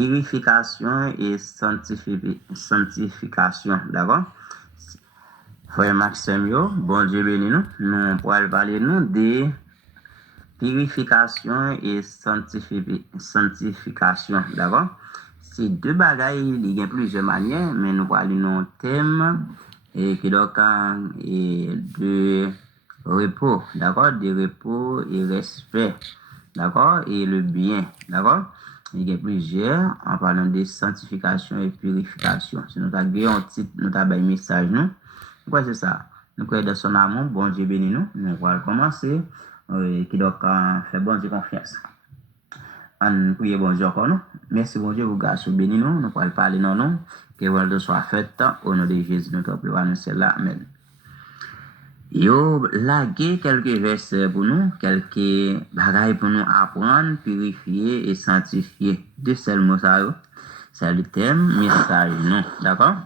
purification et sanctification, d'accord? Frère Maxime, bon Dieu béni nous. Nous pourrons parler nous de purification et sanctification, d'accord? C'est deux bagailles, il y a plusieurs manières, mais nous parlons un thème et qui donc de repos, d'accord? De repos et respect, d'accord? Et le bien, d'accord? Il y a plusieurs en parlant de sanctification et purification. Si nous avons un titre, nous avons un message, nous. Quoi c'est ça? Nous croyons dans son amour, bon Dieu béni nous. Nous allons commencer, qui donc fait bon Dieu confiance. On prie bon Dieu encore nous. Merci bon Dieu, vous grâce béni nous. Nous allons parler non nous. Que votre soit faite au nom de Jésus, notre Père, annoncer là. Amen. Yo lagué quelques versets pour nous, quelques bagailles pour nous apprendre, purifier et sanctifier. Deux seuls mots ça, c'est le thème, message, non, d'accord?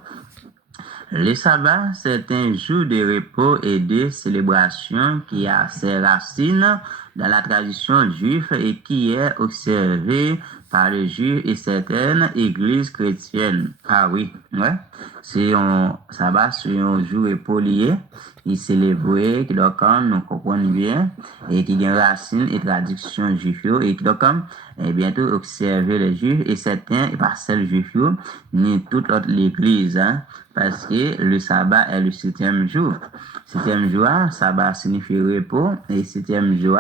Le sabbat, c'est un jour de repos et de célébration qui a ses racines dans la tradition juive et qui est observé par les juifs et certaines églises chrétiennes. Ah oui, ouais. C'est un sabbat, c'est un jour repos lié, il célébré, qui donc nous comprenons bien, et qui a une racine et tradition juive, et qui donc bientôt observé les juifs et certains, et pas seuls juifs, ni toute autre l'église, hein, parce que le sabbat est le 7e jour. 7e jour, sabbat signifie repos, et 7e jour,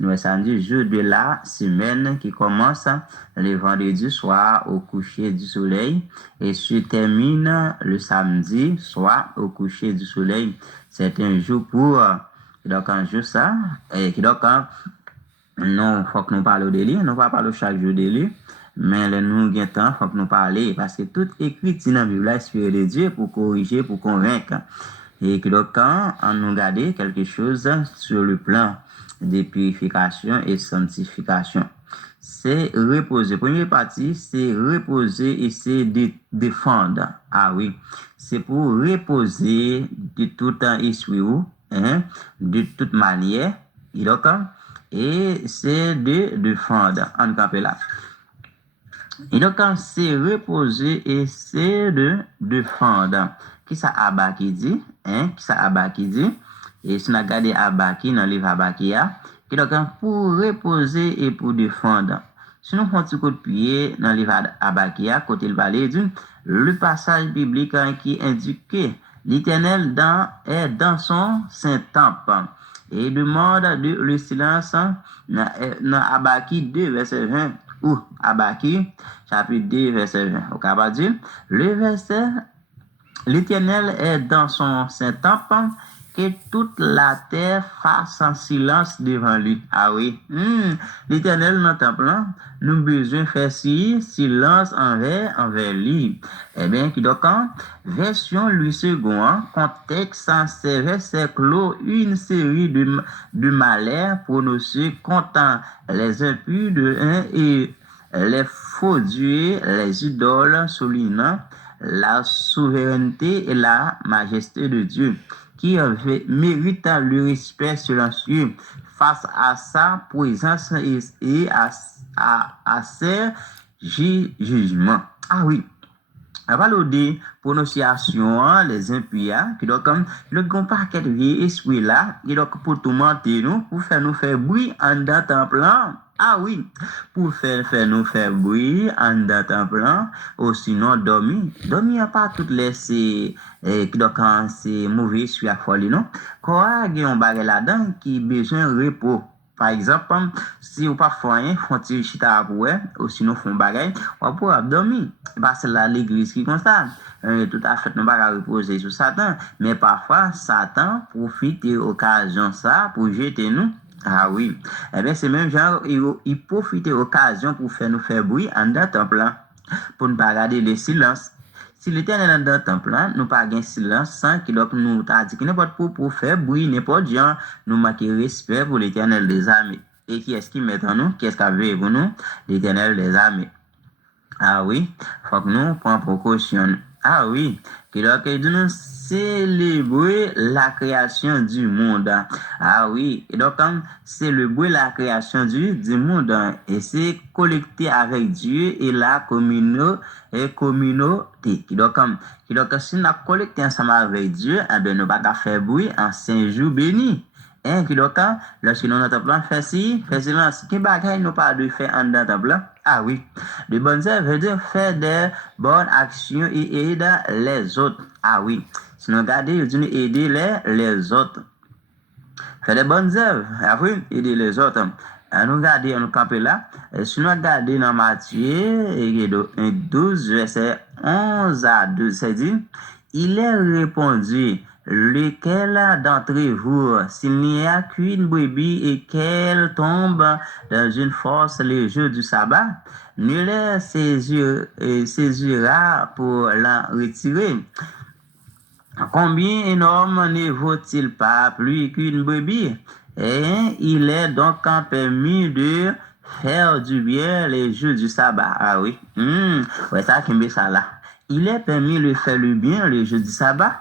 nous samedi, jour de la semaine qui commence le vendredi soir au coucher du soleil et se termine le samedi soir au coucher du soleil. C'est un jour pour, donc un jour ça, et qui donc, non, faut que nous parlions de lui, nous pas parler chaque jour de lui, mais le nous gain temps, faut que nous parlions, parce que tout écrit dans la Bible est inspiré de Dieu pour corriger, pour convaincre. Et que donc, quand on nous regarde quelque chose sur le plan de purification et sanctification, c'est reposer. Première partie, c'est reposer et c'est défendre. Ah oui, c'est pour reposer de tout esprit, hein, de toute manière. Et c'est de défendre. En campé là. Et donc, c'est reposer et c'est de défendre. Qui ça Abba qui dit? Hein? Qui ça Abba qui dit? Et si on a regardé Abba qui dans le livre Abba qui a, qui donc pour reposer et pour défendre. Si nous faisons un petit coup de pied dans le livre Abba qui a, côté le valet dit, le passage biblique qui indique que l'Éternel est dans son saint temple. Et il demande le silence dans Abaki 2, verset 20, ou Abaki, chapitre 2, verset 20. Au cas dire, le verset, l'Éternel est dans son saint temple, que toute la terre fasse en silence devant lui. Ah oui, l'Éternel dans le temple, nous besoin faire silence envers lui. Eh bien, qui donc, version Louis II, contexte, c'est verset clos une série de malheurs prononcés contre les impurs et les faux dieux, les idoles, soulignant la souveraineté et la majesté de Dieu, qui mérite le respect silencieux face à sa présence et à ses jugements. Ah oui. Avant de prononciation, les impurs, qui doivent comme le grand paquet de vieux esprit là, qui doivent pour tout mentir nous, pour nous faire bruit en dans temple. Ah oui, pour nous faire bruit en dans temple, ou sinon dormir. Dormir pas toutes les qui doivent c'est mauvais esprit à folie non. Quoi, il y a un bagage là-dedans qui besoin de repos. Par exemple, si vous pas foyer, font-ils chita pour ou sinon font bagay, ou pour dormir. Parce que là l'église qui constate, tout à fait nous pas reposer sur Satan, mais parfois Satan profite de l'occasion ça pour jeter nous. Ah oui. Eh bien c'est même genre il profite de l'occasion pour nous faire bruit en dans temple pour ne pas garder le silence. Si l'Éternel est dans le temple, nous pas gain silence sans qu'il nous t'a dit que n'importe pour faire bruit, n'importe gens, nous manquer respect pour l'Éternel des armées. Et qui est-ce qui met en nous? Qui est-ce qui a veillé pour nous? L'Éternel des armées. Ah oui, faut que nous prenions précaution. Ah oui, qui doit nous célébrer la création du monde. Ah oui, et donc célébrer la création du monde et c'est collecter avec Dieu et la communauté. Si nous collecté ensemble avec Dieu, eh bien, nous pas qu'à faire bruit en 5 jours bénis. Hein, qui donc, lorsque nous notre plan fait silence, qui bagaille nous pas de faire en dans plan? Ah oui, de bonnes œuvres veut dire faire des bonnes actions et aider les autres. Ah oui, si nous regardons, nous aider les autres. Faire des bonnes œuvres, ah oui, aider les autres. Nous regardons, nous camper là. Si nous regardons dans Matthieu 12, verset 11 à 12, c'est dit, il est répondu, lequel d'entre vous, s'il n'y a qu'une brebis et qu'elle tombe dans une fosse le jour du sabbat, ne la saisira pour la retirer. Combien énorme ne vaut-il pas plus qu'une brebis? Et il est donc permis de faire du bien les jours du sabbat. Ah oui. Ouais, ça qui me ça là. Il est permis de faire le bien les jours du sabbat.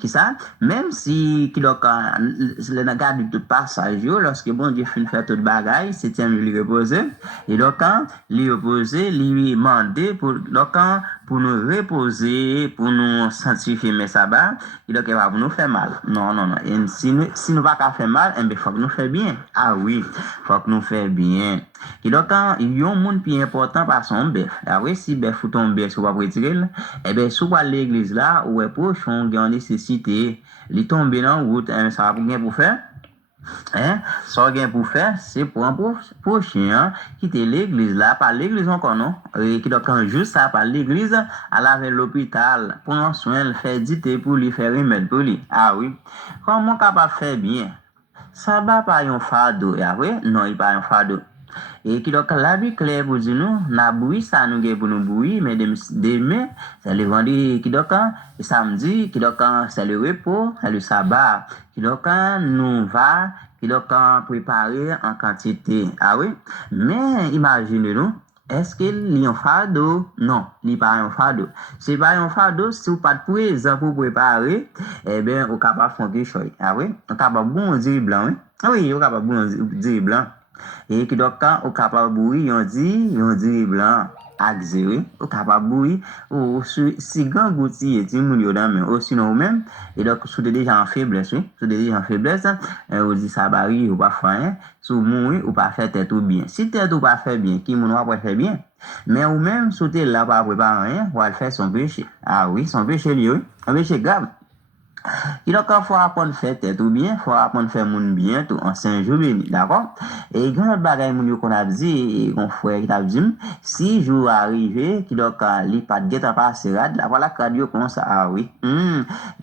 Qui ça? Même si qui donc le garde de passage lorsque bon Dieu fait faire toute bagaille, septième lui reposer et donc lui reposer, lui demander pour nous reposer, pour nous sanctifier mes sabbats, et donc il va nous faire mal. Non. Et si nous pas qu'à faire mal, il faut que nous faire bien. Ah oui, faut que nous faire bien. Et donc il y a un monde plus important par son bœuf. Ah oui, si bœuf ou ton bœuf, si vous pas retirer, eh bien, si vous allez l'église là, ou est proche, on a nécessité, il tombe dans la route, ça va bien pour faire. Hein? Ça gain pour faire, c'est pour un prochain quitter l'église là, pas l'église encore non, et qui doit quand juste ça par l'église, à laver l'hôpital, prendre soin, faire dité pour lui, faire remède pour lui. Ah oui. Comment capable faire bien? Ça va pas un fardeau, ah oui? Non, il pas un fardeau. Et qui donc la vie claire pour dire nous, na bouilli ça nous gagne pour nous bouillir, mais demain, c'est le vendredi qui donc samedi, qui donc c'est le repos, c'est le sabbat, qui donc nous va, qui donc préparer en quantité. Ah oui, mais imaginez-nous. Est-ce qu'il y a un fardeau? Non, il n'y a pas un fardeau. Si pas un fardeau, si vous pas de présent pour préparer, eh bien, vous capable de faire quelque chose. Ah oui, vous capable bon dire blanc, oui. Ah oui, vous capable bon dire blanc. Et qui donc quand au capable bouillir on dit blanc axé au capable bouillir ou si grand goutti et moun yo dans mais sinon même et donc sous déjà en faiblesse oui sous déjà en faiblesse on dit ça bari ou pas faire sous mourir ou pas faire tête ou bien si tête ou pas faire bien qui moun va faire bien mais ou même sous tête là pas préparer rien ou faire son péché ah oui son péché lui oui un péché grave. Il donc faut apprendre à faire tête ou bien, faut apprendre à faire moun bien tout en 5 jours béni, d'accord? Et grand bagay moun qu'on a dit, qu'on frère qui t'a dit, si jour arrivé, qui donc li pas de guetta passer là voilà radio comme ça ah oui.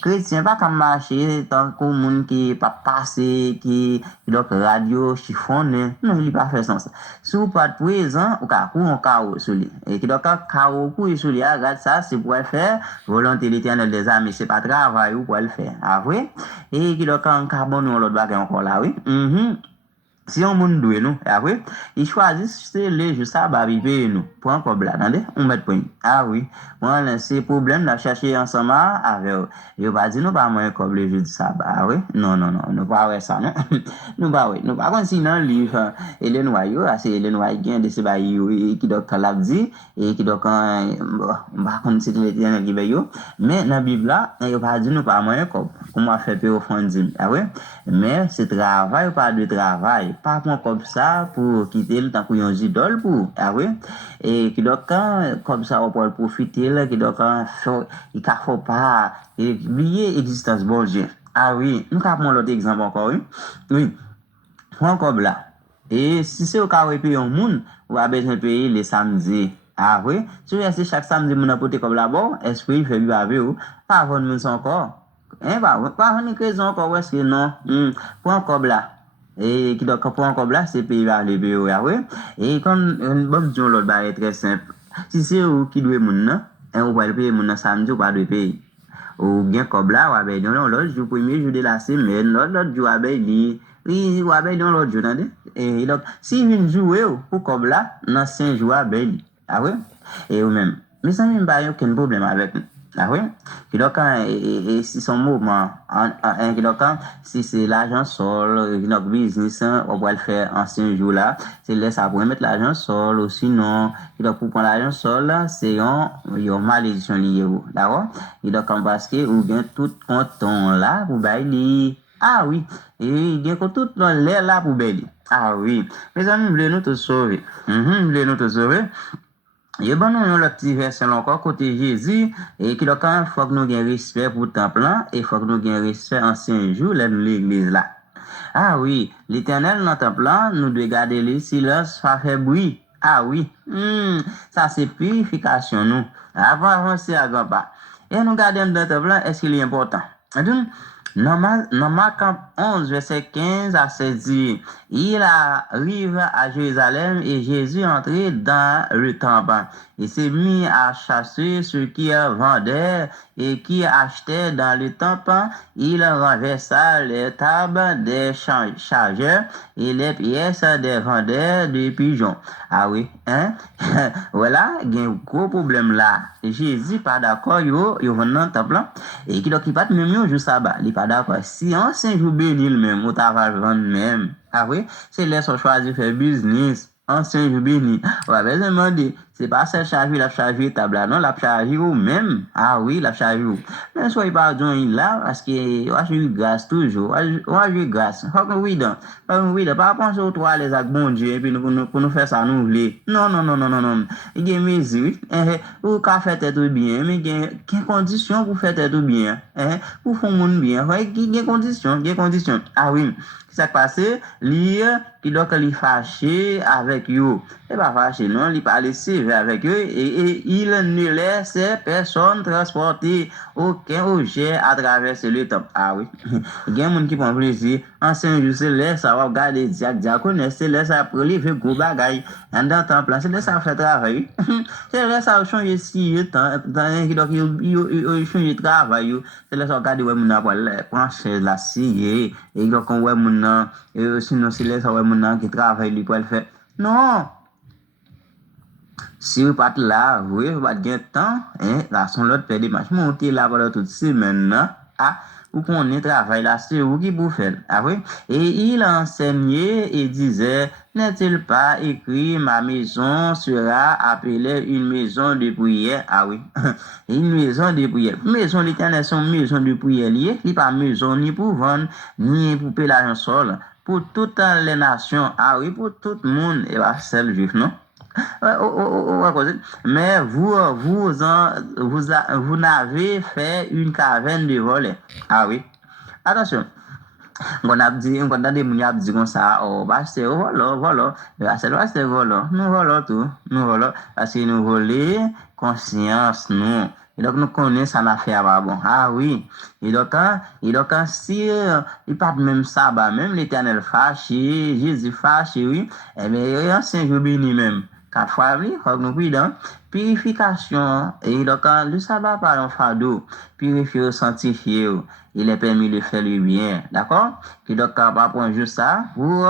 Chrétien pas comme marcher tant que moun qui pas passer qui donc radio chiffonne, non il pas faire sens. Si vous pas présent, ou ka on chaos sur lui. Et qui donc chaos pour sur lui, regarde ça c'est pour faire volonté l'Éternel des armées, c'est pas travail ou pour le faire. Ah oui? Et qui doit quand carbone ou l'autre bagage encore là, oui? Si on moun doué nous, ah oui, ils choisissent les jours ça va vivre nous. Pour encore là, attendez, on met point. Ah oui, moi c'est problème là chercher ensemble avec yo pas dit nous pas moins comme les jours du sabbat. Ah oui, non, nous pas ouais ça non. Nous pas comme si dans livre et les noyaux, c'est les noyaux gain de ces bail qui doit l'a dit et qui doit quand bah comme c'est l'Éternel qui veille mais dans Bible là, yo pas dit nous pas moins comme comment faire pour offrande. Ah oui, mais c'est travail pas de travail. Pas comme ça pour quitter le temps pour un idole pour ah oui et qui donc comme ça on peut profiter qui donc il faut pas oublier existence bon Dieu ah oui nous avons l'autre exemple encore oui encore là et si c'est au cas où payer un monde ou a besoin de payer les samedis ah oui si c'est chaque samedi mon apporter comme là-bas esprit fait vivre avec vous pas vendre monde encore hein pas vendre raison encore est-ce que non pour encore là et qui donc pour encore là c'est payer par les pays oui et comme bon Dieu l'autre barre est très simple si c'est vous qui doit moun nan on va payer moun samedi ou pas de payer ou bien comme là ou avec l'autre jour premier jour de la semaine l'autre jour avec lui oui ou avec l'autre jour attendez et donc si une jouer pour comme là dans 5 jours avec lui ah oui et ou même mes amis, il n'y a aucun problème avec nous. Ah oui? Qui donc, si son mouvement, qui donc, si c'est l'argent sol, notre business, on va le faire en 5 jours là, c'est là, ça pourrait mettre l'argent sol, ou sinon, qui donc, pour prendre l'argent sol là, c'est une malédiction liée, d'accord? Et donc, parce que, ou bien tout content là, pour bailler. Ah oui, et il y a tout l'air là pour bailler. Ah oui, mes amis, voulez nous te sauver. Voulez nous te sauver. Et bon, nous avons le petit verset encore côté Jésus, et qui donc, faut que nous ayons respect pour le temple, et faut que nous ayons respect ancien jour, là, l'église là. Ah oui, l'éternel dans le temple, nous devons garder le silence, ça fait bruit. Ah oui, ça c'est purification, nous. Avant avancer à grand pas. Et nous gardons dans le temple, est-ce qu'il est important? Donc, Marc 11, verset 15 à 16 dit, il arrive à Jérusalem et Jésus entrait dans le temple. Il s'est mis à chasser ceux qui vendaient et qui achetaient dans le temple. Il renversa les tables des chargeurs et les pièces des vendeurs de pigeons. Ah oui, hein? Voilà, il y a un gros problème là. Jésus pas d'accord, yo vend dans le temple et qui donc il pas même un jour sabbat, il pas d'accord. Si en 5 jours béni même, ou ta va vendre même. Ah oui, c'est là son choisi faire business. Ancien jour béni. Ouais, ben, demander, c'est pas ça charger la charger table là, non, la charger ou même. Ah oui, la charger ou. Mais soyez pas là, parce que, on a eu grâce toujours. On a eu grâce. Faut que oui, donc. Pas penser aux trois les actes bon Dieu, et puis pour nous faire ça, nous voulons. Non. Il y a mes yeux, ou qu'à faire tout bien, mais il y a conditions pour faire tout bien, pour faire mon bien. Il y a conditions. Ah oui. Ça passe, lire, qui doit les fâcher avec eux. Et pas fâcher, non, il pas laisser avec eux et il ne laisse personne transporter aucun objet à travers le temps. Ah oui. Il y a des gens qui prennent plaisir. Ancien jour, c'est là, ça va regarder diaconne, c'est là, ça pour livrer gros bagaille. Dans le temple, c'est là, ça fait travail. C'est là, ça va changer si le temps, donc, il change de travail. C'est là, ça va regarder, ouais, mon prendre la scie, et donc, ouais, mon sinon, c'est là, ça va, mon qui travaille, lui, pour le faire. Non! Si vous pas là, oui, vous pas de temps, là, son l'autre fait des matchs, monter là pendant toute semaine, ah, vous connaissez travail là, c'est vous qui vous faites, ah oui, et il enseignait et disait, n'est-il pas écrit, ma maison sera appelée une maison de prière, ah oui, une maison de prière, maison l'éternel, son maison de prière liée, il pas maison ni pour vendre, ni pour payer l'argent sol, pour toutes les nations, ah oui, pour tout le monde, et pas seul juif, non? Mais vous n'avez fait une caverne de volets. Ah oui. Attention. On a dit comme ça, oh, bah, c'est voilà. C'est voilà. Nous voilà tout. Nous voilà. Parce que nous volons conscience, nous. Et donc, nous connaissons ça n'a fait à bon. Ah oui. Et donc, si il pas même ça, bah, même l'éternel fâché, Jésus fâché, oui, eh bien, il y a un Saint jour béni même. 4 fois, oui, faut que nous prions. Purification. Et donc, le sabbat par un fardeau. Purifier, sanctifier. Il est permis de faire le bien. D'accord? Et donc, on va prendre juste ça pour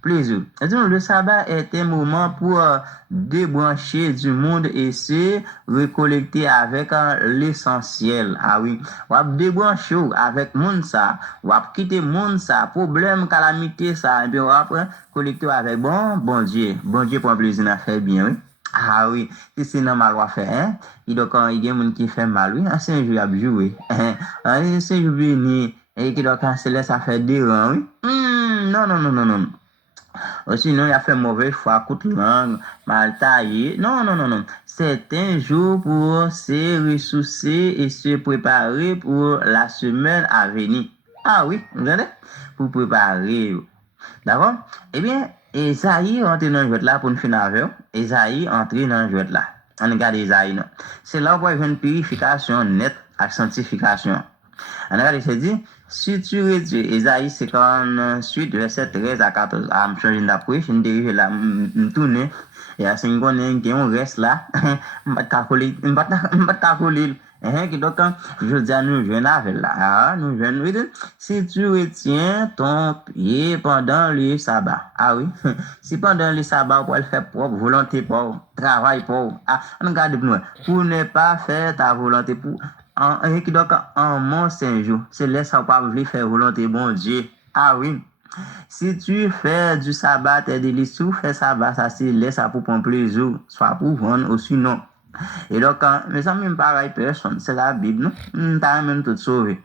plaisir. Et donc, le sabbat est un moment pour débrancher du monde et se recollecter avec l'essentiel. Ah oui. On va débrancher avec monde ça. On va quitter monde ça. Problème, calamité ça. Et puis, on va collecter avec bon Dieu. Bon Dieu prend plaisir à faire bien, oui. Ah oui, si c'est normal à faire, hein. Et donc, il y a des gens qui font mal, oui. C'est un jeu à jouer. C'est un jeu béni. Et qui doit canceller, ça fait des rangs, oui. Non. Sinon, il a fait mauvais choix, coup de langue, mal taillé. Non. C'est un jour pour se ressourcer et se préparer pour la semaine à venir. Ah oui, vous entendez? Pour préparer. D'accord? Eh bien, Esaïe entre dans le jeu là pour nous finir avec. Esaïe entre dans le jeu là. On regarde Esaïe. C'est là où il y a une purification nette à sanctification. On regarde, il dit, si tu retires Esaïe 58, verset 13 à 14, je change d'après, je dérive là, je tourne, Et à ce qu'on qui on reste là, m'bat qui donc, je dis à nous jeunes avec là, nous jeunes, oui, si tu retiens ton pied pendant le sabbat, ah oui, si pendant le sabbat, pour le faire propre, volonté pour, travail pour, on regarde pour ne pas faire ta volonté pour, qui donc, en mon Saint-Jour, c'est là ça pas vouloir faire volonté, bon Dieu, ah oui. Si tu fais du sabbat tes délices, tu fais sabbat, ça c'est laisse ça pour prendre plaisir, soit pour vendre ou sinon. Et donc, mes amis, pareil, personne, c'est la Bible, non? T'as même tout sauvé.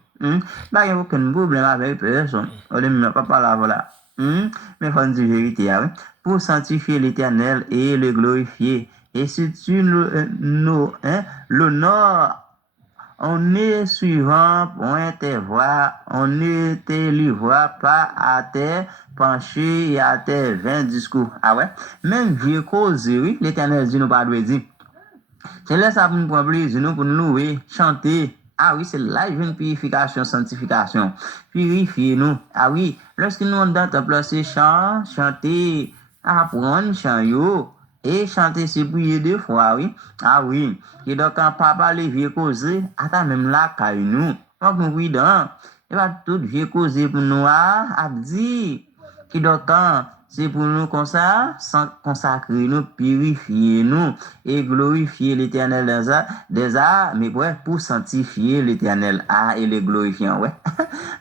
Bah, il n'y a aucun problème avec personne. On ne peut pas là, voilà. Mais il faut dire la vérité, hein? Pour sanctifier l'éternel et le glorifier. Et si tu l'honneur, on ne suivant point tes voies, on ne te livre pas à tes penchés et à tes vains discours. Ah ouais? Même vieux cause, oui, l'éternel dit nous pas de dire. C'est là ça pour nous prendre plaisir, nous pour nous louer, chanter. Ah oui, c'est là une purification, sanctification. Purifier nous. Ah oui, lorsque nous sommes dans le temple, c'est chanter, apprendre, chanter. Et chanter, c'est prier deux fois, oui. Ah oui. Et donc, quand papa les vieux causer, attends, même là, quand nous, donc nous cuidons. Et va tout vieux causer pour nous, à dire. Qui donc, c'est pour nous comme ça, consacrer nous, purifier nous et glorifier l'éternel des arts, mais ouais, pour sanctifier l'éternel, et le glorifier, ouais.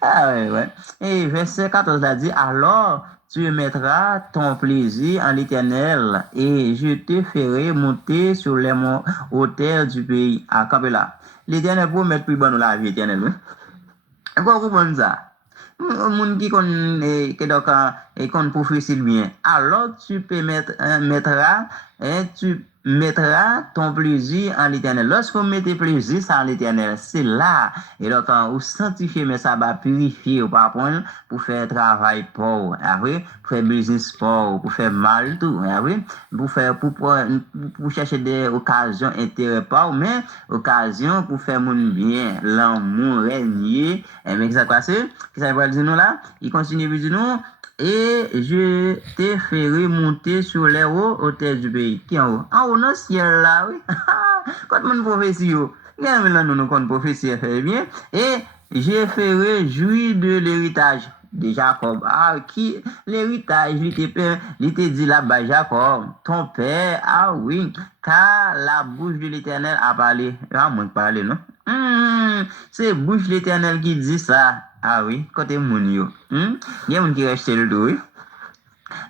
Ah ouais, ouais. Et verset 14 a dit, alors tu mettras ton plaisir en l'éternel et je te ferai monter sur les hauteurs du pays. Ah, comme là. L'éternel pour mettre plus bonne la vie éternelle, oui. Quoi vous pensez ça? Moun qui qu'on prophétie bien. Alors tu peux tu mettras ton plaisir en l'éternel. Lorsqu'on met tes plaisirs en l'éternel, c'est là. Et donc, on sanctifie, mais ça va purifier ou pas pour faire travail pour faire business pour faire mal tout, pour chercher des occasions intérêt pas, mais occasion pour faire mon bien, l'amour régner. Et mais ça passe, qui ça va dire nous là? Il continue à dire nous. Et je te ferai monter sur les hauts hauteurs du pays. Qui en haut? En haut, dans le ciel là, oui. Quand mon prophétie, regarde là, nous, quand prophétie fait bien. Et je ferai jouir de l'héritage de Jacob. Ah, qui, l'héritage, il te dit là-bas, Jacob, ton père, ah oui, car la bouche de l'Éternel a parlé. Ah, moi, parler, non? C'est bouche de l'Éternel qui dit ça. Ah oui, côté moun yo. Il y a moun qui reste le dos.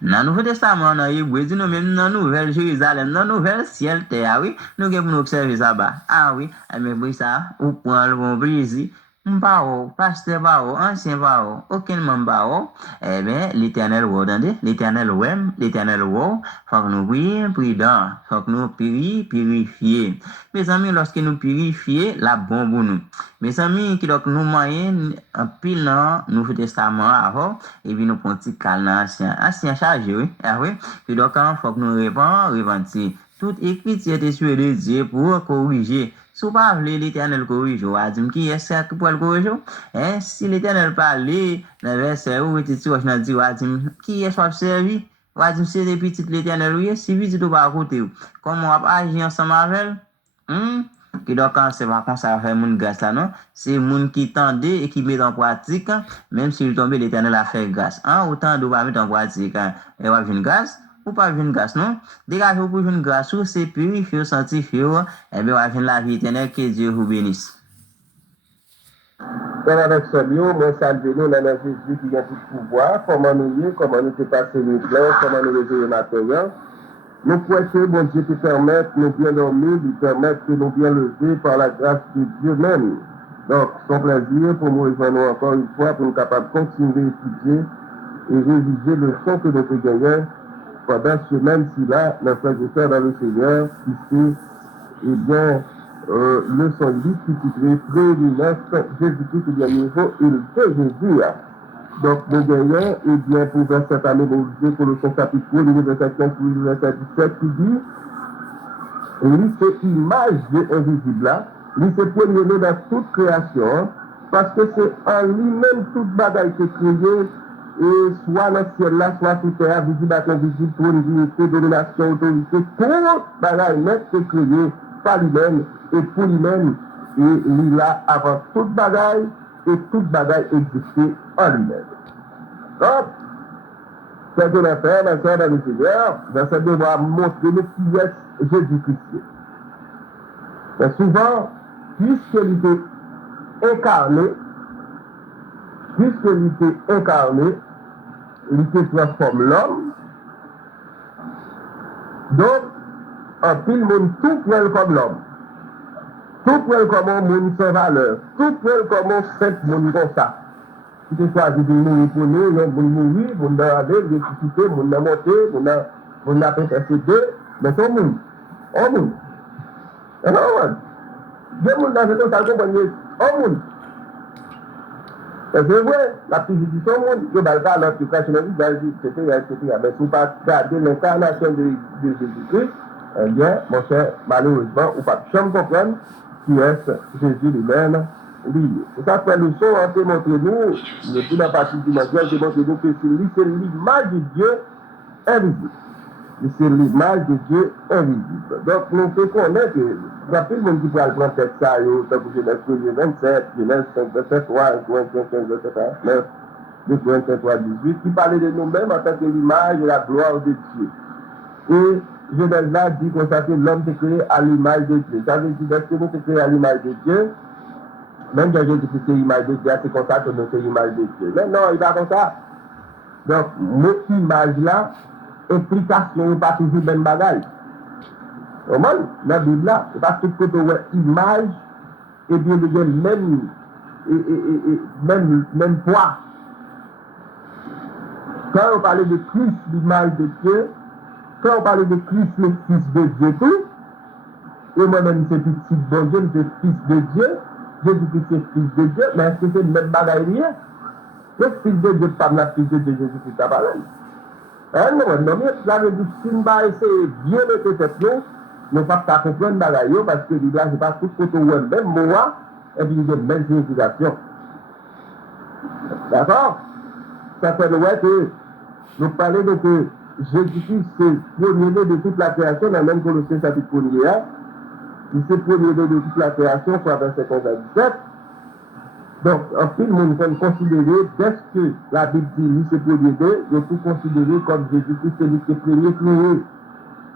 Dans le Nouveau Testament, dans l'Hébreu, nous même dans la Nouvelle Jérusalem, dans la Nouvelle Ciel Terre, oui, nous avons observé ça bas. Ah oui, mais oui, ça, ou point le bon plaisir. Mbao, pasteur bao, ancien bao, aucun membre bao, eh bien, l'éternel ou attendez, l'éternel ouem, l'éternel ou, faut que nous prions, prudent, faut que nous purifier. Mes amis, lorsque nous purifions, la bonne pour nous. Mes amis, qui donc nous moyens, un pile dans Nouveau Testament avant, et puis nous prenons petit calme ancien chargé, oui, ah oui, puis donc, faut que nous repentir. Toute écriture est sur de Dieu pour corriger. Si vous parlez l'Éternel corrige, vous allez dire qui est ce qui peut le corriger? Si l'Éternel parle, dans le verset où il dit, vous allez dire qui est ce servi? Vous allez dire c'est des petits l'Éternel, oui, si vous dites pas à côté. Comment on va agir ensemble avec elle? Qui donc quand c'est pas comme ça faire mon grâce là non, c'est moun qui tende et qui met en pratique, même s'il tombe l'Éternel a fait grâce. Autant de pas mettre en pratique et va une grâce. Ou pas une grâce, non? Dégagez pour une grâce, c'est purifier, sanctifier, et bien, on va la vie éternelle, que Dieu vous bénisse. Dans la Samuel, moi, salve nous dans Jésus qui a tout pouvoir, comment nous te passer les plans, comment nous réveiller le matin. Nous prêcher, bon Dieu, te permettre, nous bien dormir, lui permettre que nous bien lever par la grâce de Dieu même. Donc, son plaisir pour nous rejoindre encore une fois, pour nous capables de continuer à étudier et réviser le son que nous avons gagné pendant ce même-ci-là, notre frère et sœurs dans le Seigneur, puisque, eh bien, leçon 8 qui titrait Préliminaire, Jésus-Christ, eh bien, nouveau, il fait Jésus. Donc, nous gagnons, eh bien, pour cette année, nous disons que le son chapitre 1, le verset 15, le verset 17, qui dit, lui, c'est image de invisible là, lui, c'est premier dans toute création, parce que c'est en lui-même toute bagaille qui est créée, et soit dans le ciel là, soit sous terre, visible à invisible, trône, dignité, domination, autorité, tout bagaille net est créé par lui-même et pour lui-même, et il là avant toute bagaille, et toute bagaille existait en lui-même. Donc, c'est que le frère, ma soeur, dans le Seigneur, dans ce devoir montrer le qui est Jésus-Christ. Mais souvent, puisqu'il était incarné, il se transforme l'homme. Donc, en pile monde tout prend comme l'homme. Tout prend comme un monde sans valeur. Tout prend comme un simple monde comme ça. Si tu choisis de mourir pour nous, on va mourir, on va aller, ressusciter, on va monter, on va intercéder, mais c'est un monde. Un monde. Et non, deux mondes dans cette salle, un monde. C'est vrai, la physique du monde, je vais pas alors que quand je l'ai dit, etc. Mais si vous pas garder l'incarnation de Jésus-Christ, eh bien, mon cher, malheureusement, vous ne pouvez pas comprendre qui est Jésus lui-même lié. C'est ça que le son a montré nous, le plus la partie du mondial, c'est montré nous que c'est l'image de Dieu invisible. C'est l'image de Dieu invisible. Donc, nous faisons connaître que, il y a plus de monde qui peut prendre tête ça, tant que Genèse 27, Genèse 5, verset 3, Corinthiens 15, verset 9, 2 Corinthiens 3, 18, qui parlait de nous-mêmes en tant que l'image et la gloire de Dieu. Et Genèse là dit qu'on s'appelle l'homme s'est créé à l'image de Dieu. Ça veut dire que nous sommes créés à l'image de Dieu. Même quand j'ai dit que c'est l'image de Dieu, c'est comme ça que nous sommes l'image de Dieu. Mais non, il va comme ça. Donc, notre image là, implication n'est pas toujours même bagaille. Au moins, dans la Bible là, c'est pas tout côté où image, et bien il y a même poids. Quand on parlait de Christ, l'image de Dieu, quand on parlait de Christ, le Fils de Dieu, tout, et moi-même c'est petit bon Dieu, c'est Fils de Dieu, Jésus-Christ c'est Fils de Dieu, mais est-ce que c'est le même bagaille rien? Le Fils de Dieu, pas le Fils de Dieu, Jésus-Christ a parlé. Non, mais ça veut dire que si on va essayer de bien mettre tête nous, ne pas comprendre bagaille parce que là, c'est pas tout côté où même moi, et puis il y a une même signification. D'accord? Ça fait que nous parlons de que Jésus-Christ, c'est le premier-né de toute la création, dans même Colossiens chapitre 1er, il c'est le premier-né de toute la création, soit verset 15 à 17. Donc, en fait, nous pouvons considérer, dès que la Bible dit, lui, c'est premier-né, nous pouvons considérer comme Jésus-Christ, c'est lui qui est premier créé.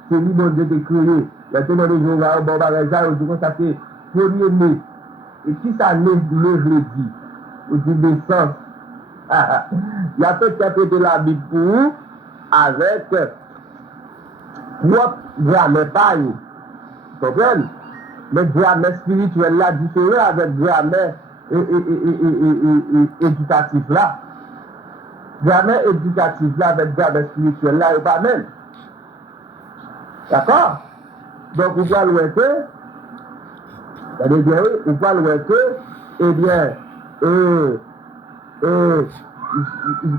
C'est lui, mon Dieu, qui est créé. Il y a tellement de gens là, bon, bagage, on dit que ça fait premier-né. Et qui ça né, le dit? Ou dit naissance. Il y a peut-être de la Bible pour vous, avec propre grammaire pareil. Vous comprenez? Mais grammaire spirituelle là, différent avec grammaire éducatif là. Grammaire éducatif là, avec grammaire spirituelle là, il n'y a pas même. D'accord? Donc, vous pouvez le voir vous pouvez le voir eh bien,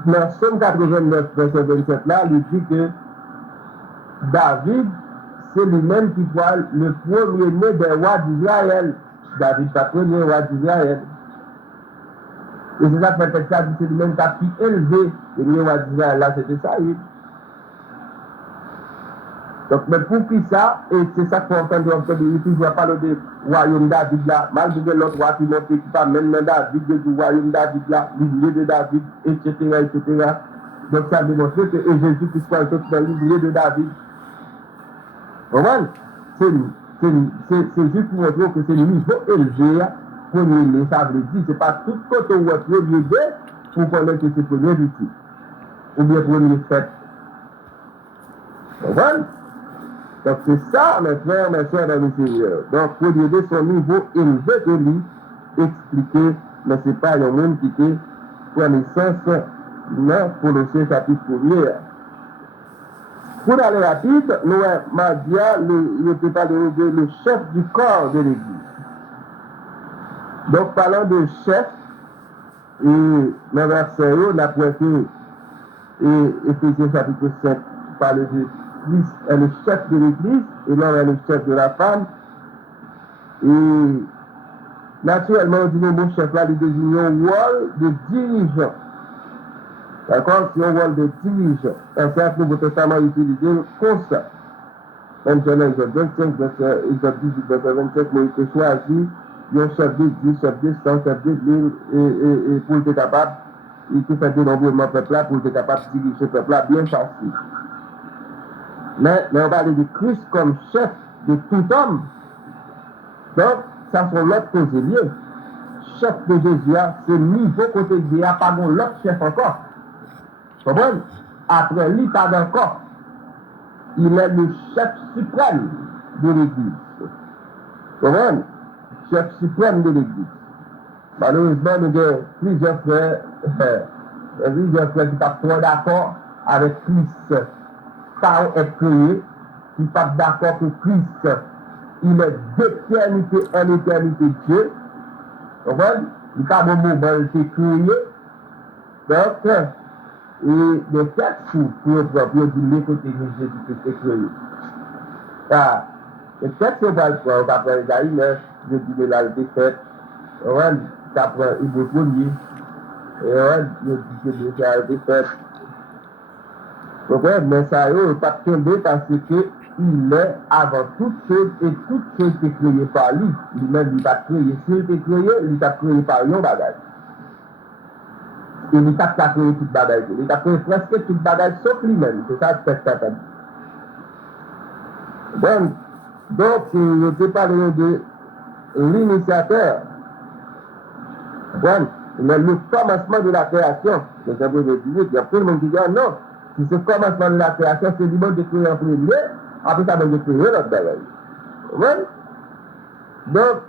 dans Somme 89, verset 27 là, il dit que David, c'est lui-même qui voit le premier-né des rois d'Israël. David, pas premier roi d'Israël. Et c'est ça que fait ça, c'est lui-même qui a pu élever le premier roi d'Israël. Là, c'était ça, oui. Donc, mais pour qui ça, et c'est ça qu'on entend, il toujours parler de royaume David là, malgré l'autre roi qui monte, qui parle même de David, du royaume David là, l'oublié de David, etc., etc. Donc, ça démontre que Jésus qui soit dans l'oublié de David. Vraiment, c'est juste pour montrer que c'est le niveau élevé, premier-né, ça veut dire, c'est pas tout côté où est premier-né pour connaître que c'est premier du tout. Ou bien premier fait. Vraiment? Donc c'est ça, mes frères, mes soeurs dans le Seigneur. Donc, pour lui aider son niveau élevé de lui, expliquer, mais ce n'est pas le monde qui était connaissance, non, pour le chapitre 1er. Pour aller rapide, nous, Madia, il peut parler de le chef du corps de l'Église. Donc, parlant de chef, et dans verset, on a pointé, et Éphésiens chapitre 5, parle de Christ est le chef de l'Église et l'homme est le chef de la femme. Et naturellement, on dit le mot chef là, il désigne un rôle de dirigeant. D'accord? Si on rôle de dirigeant, un certain Nouveau Testament utilisé comme ça. Même Genèse 25, verset 18, verset 25, mais il était choisi, un chef de 10, chef de 100, chef de 1000, et pour être capable, il était fait dénombrement peuple là, pour être capable de diriger ce peuple là bien facile. Mais on parle de Christ comme chef de tout homme. Donc, ça sont l'autre côté lié. Chef de Jésus, c'est niveau côté de Dieu, pas l'autre chef encore. Vous comprenez? Après lui, pas encore. Il est le chef suprême de l'Église. Vous comprenez? Chef suprême de l'Église. Malheureusement, nous avons plusieurs frères qui ne sont pas d'accord avec Christ. Par être créé, qui ne sont pas d'accord que Christ, il est d'éternité en éternité Dieu. Vous comprenez? Il n'y a pas de moment où il été créé. Donc, et le texte pour dire l'écoute de Jésus-Christ est créé. Le texte, on va le prendre, on va prendre Isaïe 9, je dis là, le défaite. On va prendre Hébreu 1er, et on va dire que le défaite. Vous comprenez? Mais ça, il n'est pas tombé parce que il est avant toute chose et toute chose est créée par lui. Lui-même, il n'est pas créé. S'il était créé, il est créé par lui, bagage. Et il n'a pas créé toute bagage. Il a créé presque toute bagage sauf lui-même. C'est ça que c'est bon. Donc, je te parle de l'initiateur. Bon, le commencement de la création. C'est un peu de 18. Il y a tout le monde qui dit non. Si c'est le commencement de la création, c'est lui-même de créer en premier. Après ça, de créer notre bagage. Bon. Donc,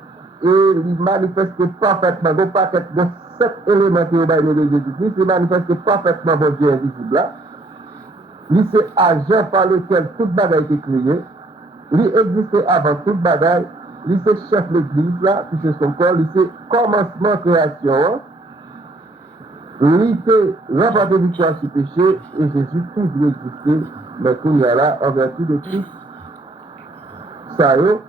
il manifeste parfaitement, il y a 7 éléments qui ont été de Jésus-Christ, il manifeste parfaitement bon Dieu invisible là. Il c'est agent par lequel toute bagaille a été créée. Il existait avant toute bagaille. Il c'est chef de l'église là, qui c'est son corps. Il c'est commencement création. Il était remporté victoire sur péché et Jésus toujours existé, mais qu'il y a là en vertu de Christ. Ça y est.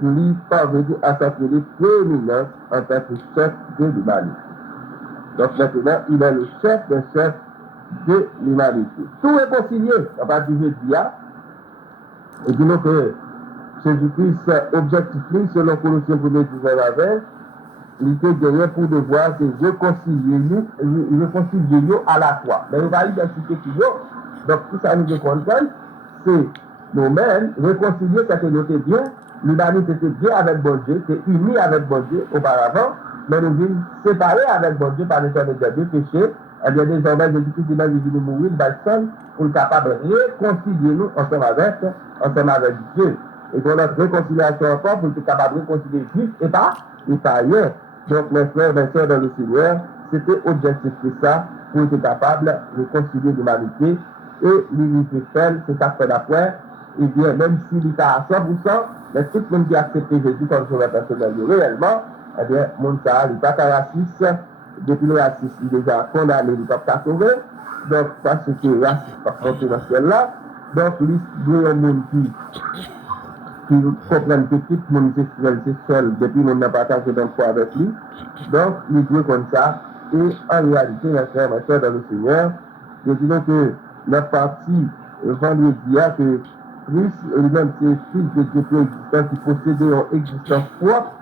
Il parvenu à s'appeler prééminence en tant que chef de l'humanité. Donc maintenant, il est le chef d'un chef de l'humanité. Tout est concilié à partir de jeudi. Et disons que Jésus-Christ, objectif, selon Colossiens 1er 19-20, il était gagné pour devoir se réconcilier nous à la fois. Mais il va identifier toujours. Donc tout ça nous est content, c'est nous-mêmes réconcilier, ça que nous était bien. L'humanité était bien avec bon Dieu, c'est unis avec bon Dieu auparavant, mais nous sommes séparés avec bon Dieu par l'intermédiaire du péché. Et bien désormais, Jésus-Christ est venu mourir, pour être capable de réconcilier nous ensemble avec Dieu. Et pour notre réconciliation encore, pour être capable de réconcilier Dieu et pas ailleurs. Donc mes frères, mes sœurs dans le Seigneur, c'était objectif que ça, pour être capable de réconcilier l'humanité. Et l'unité seule, c'est ça fait d'après. Et bien, même s'il est à 100%, mais tout le monde qui a accepté Jésus comme sauveur personnel réellement, eh bien, mon ça, il n'est pas raciste. Depuis le racisme, il est déjà condamné, il n'est pas sauvé. Donc, parce que le racisme n'est pas monté dans ce là. Donc, il y a un monde qui comprend que tout le monde c'est seul, depuis qu'on n'a pas partagé d'un fois avec lui. Donc, il doit comme ça. Et en réalité, mes frères, mes sœurs dans le Seigneur, je dirais que la partie vendredi, que Christ, lui-même, c'est fils de Dieu préexistant qui possédait une existence propre.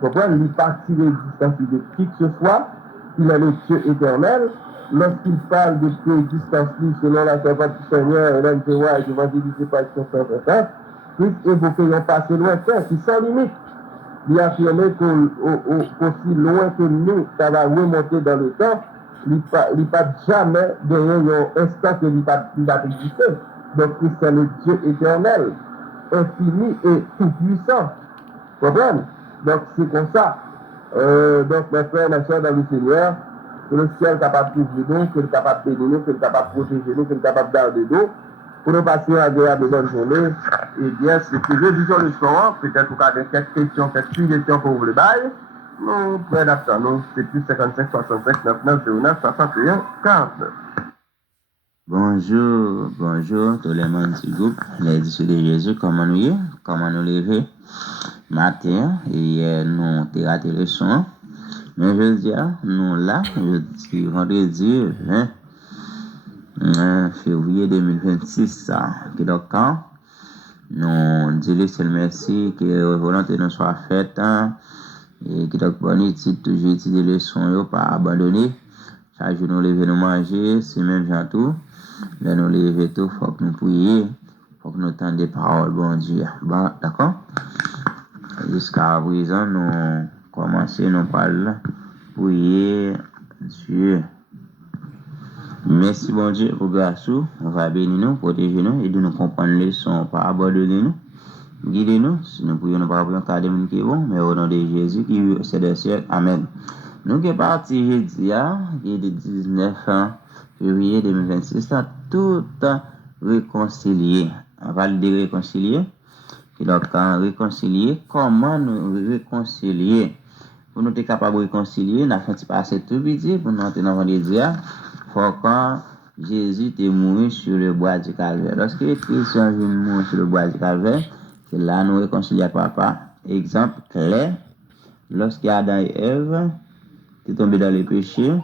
Pourquoi il n'est pas tiré l'existence de qui que ce soit, il est le Dieu éternel. Lorsqu'il parle de préexistence, selon la servante du Seigneur, Hélène Théoua et l'évangélisé par son frère, Christ évoquait un passé lointain qui sans limite. Il a affirmé qu'aussi loin que nous, ça va remonter dans le temps, il n'y a pas jamais gagné un instant qu'il n'a pas existé. Donc, Christ est le Dieu éternel, infini et tout-puissant. Vous comprenez? Donc, c'est comme ça. Donc, mes frères, mes soeurs dans le Seigneur, que le ciel est capable de couvrir nous, qu'il est capable de bénir nous, qu'il est capable de protéger nous, qu'il est capable de garder nous, pour nous passer une agréable bonne journée. Et bien, c'est que je dis sur le soir, peut-être vous avez quelques questions, quelques suggestions pour vous le bail. Nous prenons après nous, c'est plus 55 65 99 09 61 49. Bonjour, tout le monde du groupe. Les disciples de Jésus, comment nous lever matin, et nous avons raté le son. Mais je dis, nous là, je dis vendredi 20 février 2026, qui donc quand nous disons c'est le merci que la volonté nous soit faite et qui donc bonne étude toujours étudier les leçons pas abandonner. Chaque jour nous lever nous manger, c'est même gens tout. Là nous lever tout, faut que nous prier, faut que nous tendre des paroles bon Dieu. Bon, d'accord? Jusqu'à présent nous commencer nous parler prier Dieu. Merci bon Dieu pour grâce. On va bénir nous, protéger nous, aider nous comprendre les leçons, pas abandonner nous. Guidez-nous, si nous prions, nous pas prions car des monde qui est bon, mais au nom de Jésus qui vit c'est des siècles. Amen. Nous qui est parti jeudi, qui est le 19 février 2026, tout réconcilié. On va le réconcilier. Et donc, réconcilier, comment nous réconcilier? Pour nous être capables de réconcilier, nous avons fait passer tout petit pour nous entrer dans le vendredi. Faut quand Jésus est mort sur le bois du calvaire. Lorsque Christ est mort sur le bois du calvaire, c'est là nous réconcilier avec papa. Exemple clair, lorsque Adam et Ève étaient tombés dans le péché,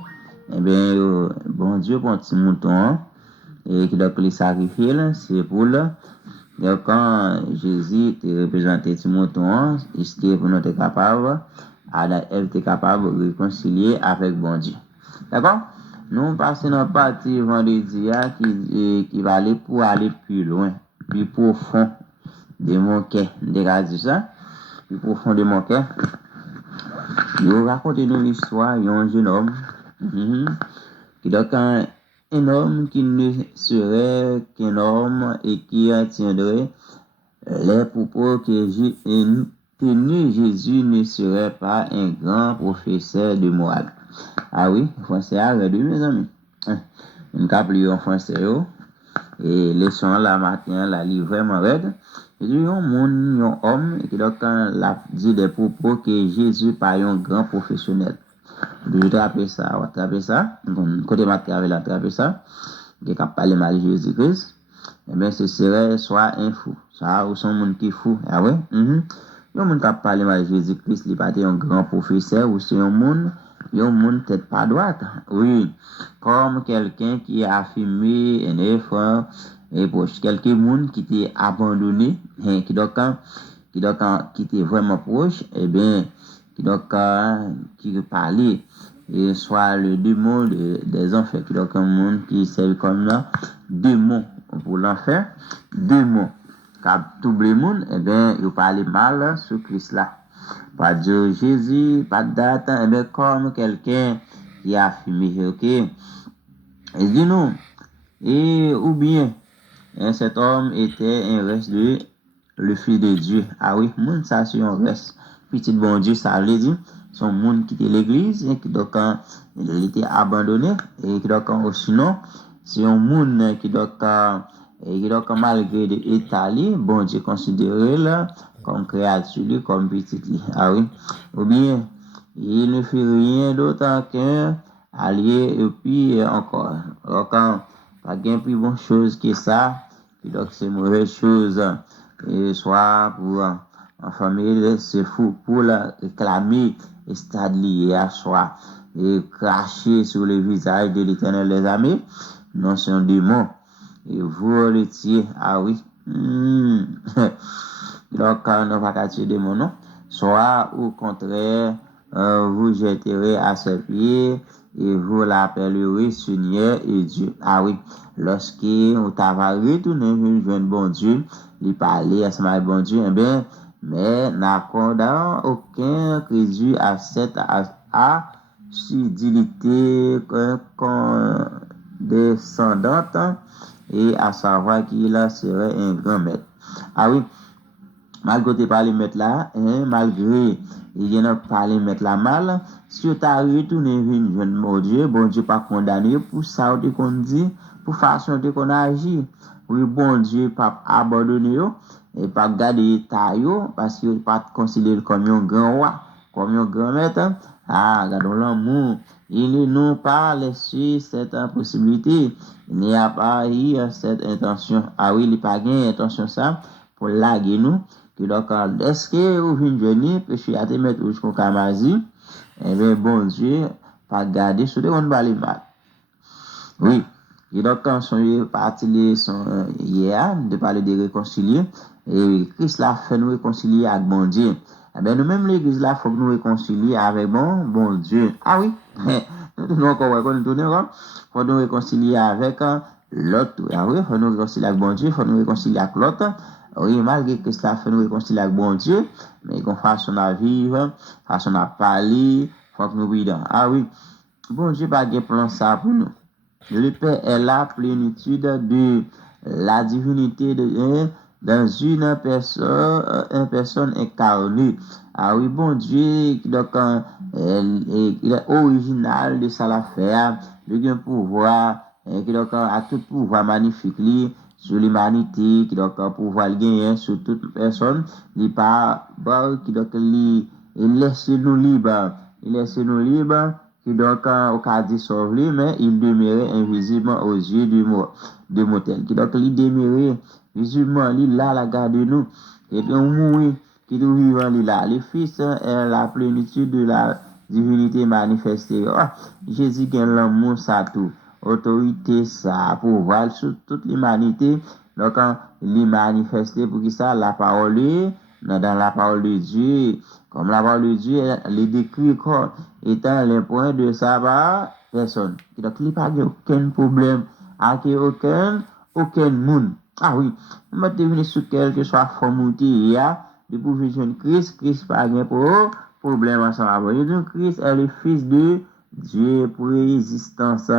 eh bien, bon Dieu prend un petit mouton et qui doit les sacrifier, c'est pour le. Donc, quand Jésus était représenté ce mouton, est-ce pour nous être capable, Adam et Ève étaient capables de réconcilier avec bon Dieu. D'accord? Nous passons dans la partie vendredi qui va aller pour aller plus loin, plus profond de mon cœur. Déjà dit ça, plus profond de mon cœur. Nous racontons l'histoire d'un jeune homme qui donc un homme qui ne serait qu'un homme et qui tiendrait les propos que Jésus ne serait pas un grand professeur de morale. Ah oui, français à deux mes amis. Une capli en français et les sons là matin la livre vraiment raide. Et il y a un homme qui donc l'a dit des propos que Jésus pas un grand professionnel. Je attraper ça, côté matin avec attraper ça, qui a parlé mal de Jésus-Christ. Eh bien ce serait soit un fou, ça ou son monde qui fou. Ah ouais. Le monde qui a parlé mal de Jésus-Christ, il pas un grand professeur ou c'est un monde tête pas droite. Oui, comme quelqu'un qui a affirmé un effort et proche, quelqu'un monde qui t'est abandonné, qui était vraiment proche, eh bien, qui parlait, et soit le démon des enfers, qui donc un monde qui sert comme là, démon pour l'enfer, démon, car tout le monde, eh bien, il parlait mal sur Christ là. Pas de Jésus, pas de date, eh bien, comme quelqu'un qui a affirmé, ok? Et dit non, et ou bien, cet homme était un reste de le fils de Dieu. Ah oui, monde ça c'est un reste. Petit bon Dieu, ça veut dire, son monde qui était l'église, et qui donc il était abandonné, et qui donc sinon, c'est un monde qui donc malgré l'état, bon Dieu considéré là, comme créature, comme petit. Ah oui, ou bien, il ne fait rien d'autre qu'un allié, et puis encore. Donc, pas gain plus bonne chose que ça, et donc c'est mauvaise chose, et soit pour en famille, c'est fou pour la réclamer et stade lié à soi, et cracher sur le visage de l'Éternel des amis, non c'est un démon, et vous le tirez, ah oui, donc on va pas tuer démon, non, soit au contraire, vous jetterez à ses pieds, et vous l'appellerez Seigneur et Dieu. Ah oui, lorsque vous avez retourné une jeune bon Dieu, lui parler à ce bon Dieu, eh bien, mais n'accordant aucun crédit à cette acidité condescendante et à savoir qu'il serait un grand maître. Ah oui, malgré parler mettre là, malgré il y a parler mettre la mal, si tu as retourné une jeune bon Dieu pas condamné pour ça qu'on dit, pour façon de qu'on agit. Oui, bon Dieu pas abandonné et pas garder taillot parce qu'il pas considéré comme un grand roi, comme un grand maître. Ah, regardons l'amour. Il ne nous pas laissé cette possibilité. Il n'y a pas eu cette intention. Ah oui, il n'y a pas eu intention ça pour laguer nous. Donc, est-ce que vous venez péché à te mettre jusqu'au Kamazi? Eh bien, bon Dieu, pas garder sur les bonnes balles mal. Oui, Et donc, quand on parti hier, de parler de réconcilier, et Christ l'a fait nous réconcilier avec bon Dieu. Eh bien, nous-mêmes, l'église là, il faut que nous réconcilier avec bon Dieu. Ah oui, nous encore, nous tournons, faut nous réconcilier avec l'autre. Ah oui, faut nous réconcilier avec bon Dieu, faut nous réconcilier avec l'autre. Oui, malgré que cela fait nous réconcilier avec bon Dieu, mais qu'on façon à vivre, façon à parler, faut que nous prions. Ah oui, bon Dieu pas de plan ça pour nous. Le Père est la plénitude de la divinité dans une personne incarnée. Ah oui, bon Dieu, donc, il est original de ça l'affaire, il a un pouvoir, qui donc a tout pouvoir magnifique sur l'humanité, qui donc a pouvoir gagner sur toute personne, il pas, qui donc il laisse nous libres, qui donc au cas de sauver, mais il demeurait invisible aux yeux de mortel. Qui donc il demeurait visiblement, il là la garde de nous. Et puis on mourit, qui nous vivant là. Le Fils est la plénitude de la divinité manifestée. Oh, Jésus gagne l'amour, ça tout. Autorité, ça, pouvoir sur toute l'humanité. Donc, il est manifesté pour qui ça, la parole dans la parole de Dieu. Comme la parole de Dieu, les décrit comme étant les points de savoir personne. Donc, il n'y a pas aucun problème avec aucun monde. Ah oui, je vais devenir sur quelque soit forme il y a de provision de Christ pas de problème ensemble. Donc, Christ est le Fils de Dieu pour existence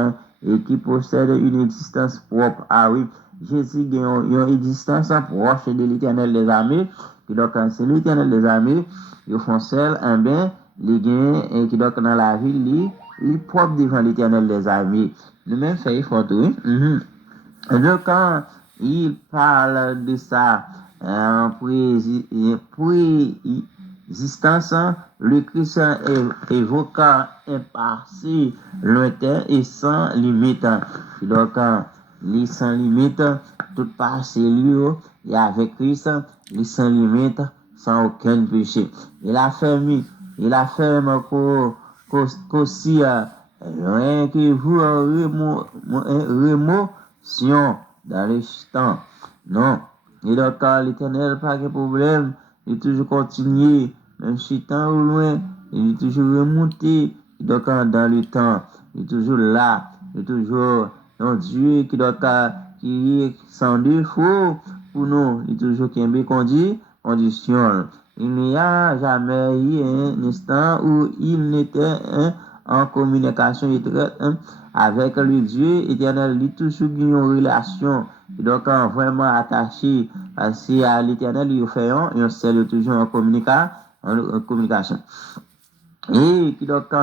et qui possède une existence propre. Ah oui, Jésus a une existence proche de l'Éternel des armées. Et donc, c'est l'Éternel des armées, ils font seul un bien, les gains, et qui donc dans la ville, il propre devant l'Éternel des armées. Nous-mêmes, fait, il faut tout. Donc, quand il parle de ça, préexistence, le Christ évoque un passé lointain et sans limite. Donc, il sans limite, tout passé lui, et avec Christ, il sans limite, sans aucun péché. Il a fermé qu'aussi, rien que vous, rémotion dans le temps. Non. Et donc, l'Éternel, pas de problème, il toujours continué, même si temps ou loin, il est toujours remonté, donc, dans le temps, il est toujours là, il est toujours un Dieu qui doit qui est sans défaut pour nous, il est toujours qui est condition. Il n'y a jamais eu un instant où il n'était en communication étroite avec le Dieu éternel. Il toujours une relation. Donc, vraiment attaché parce à l'éternel, il fait un seul toujours en communication. Et qui donc,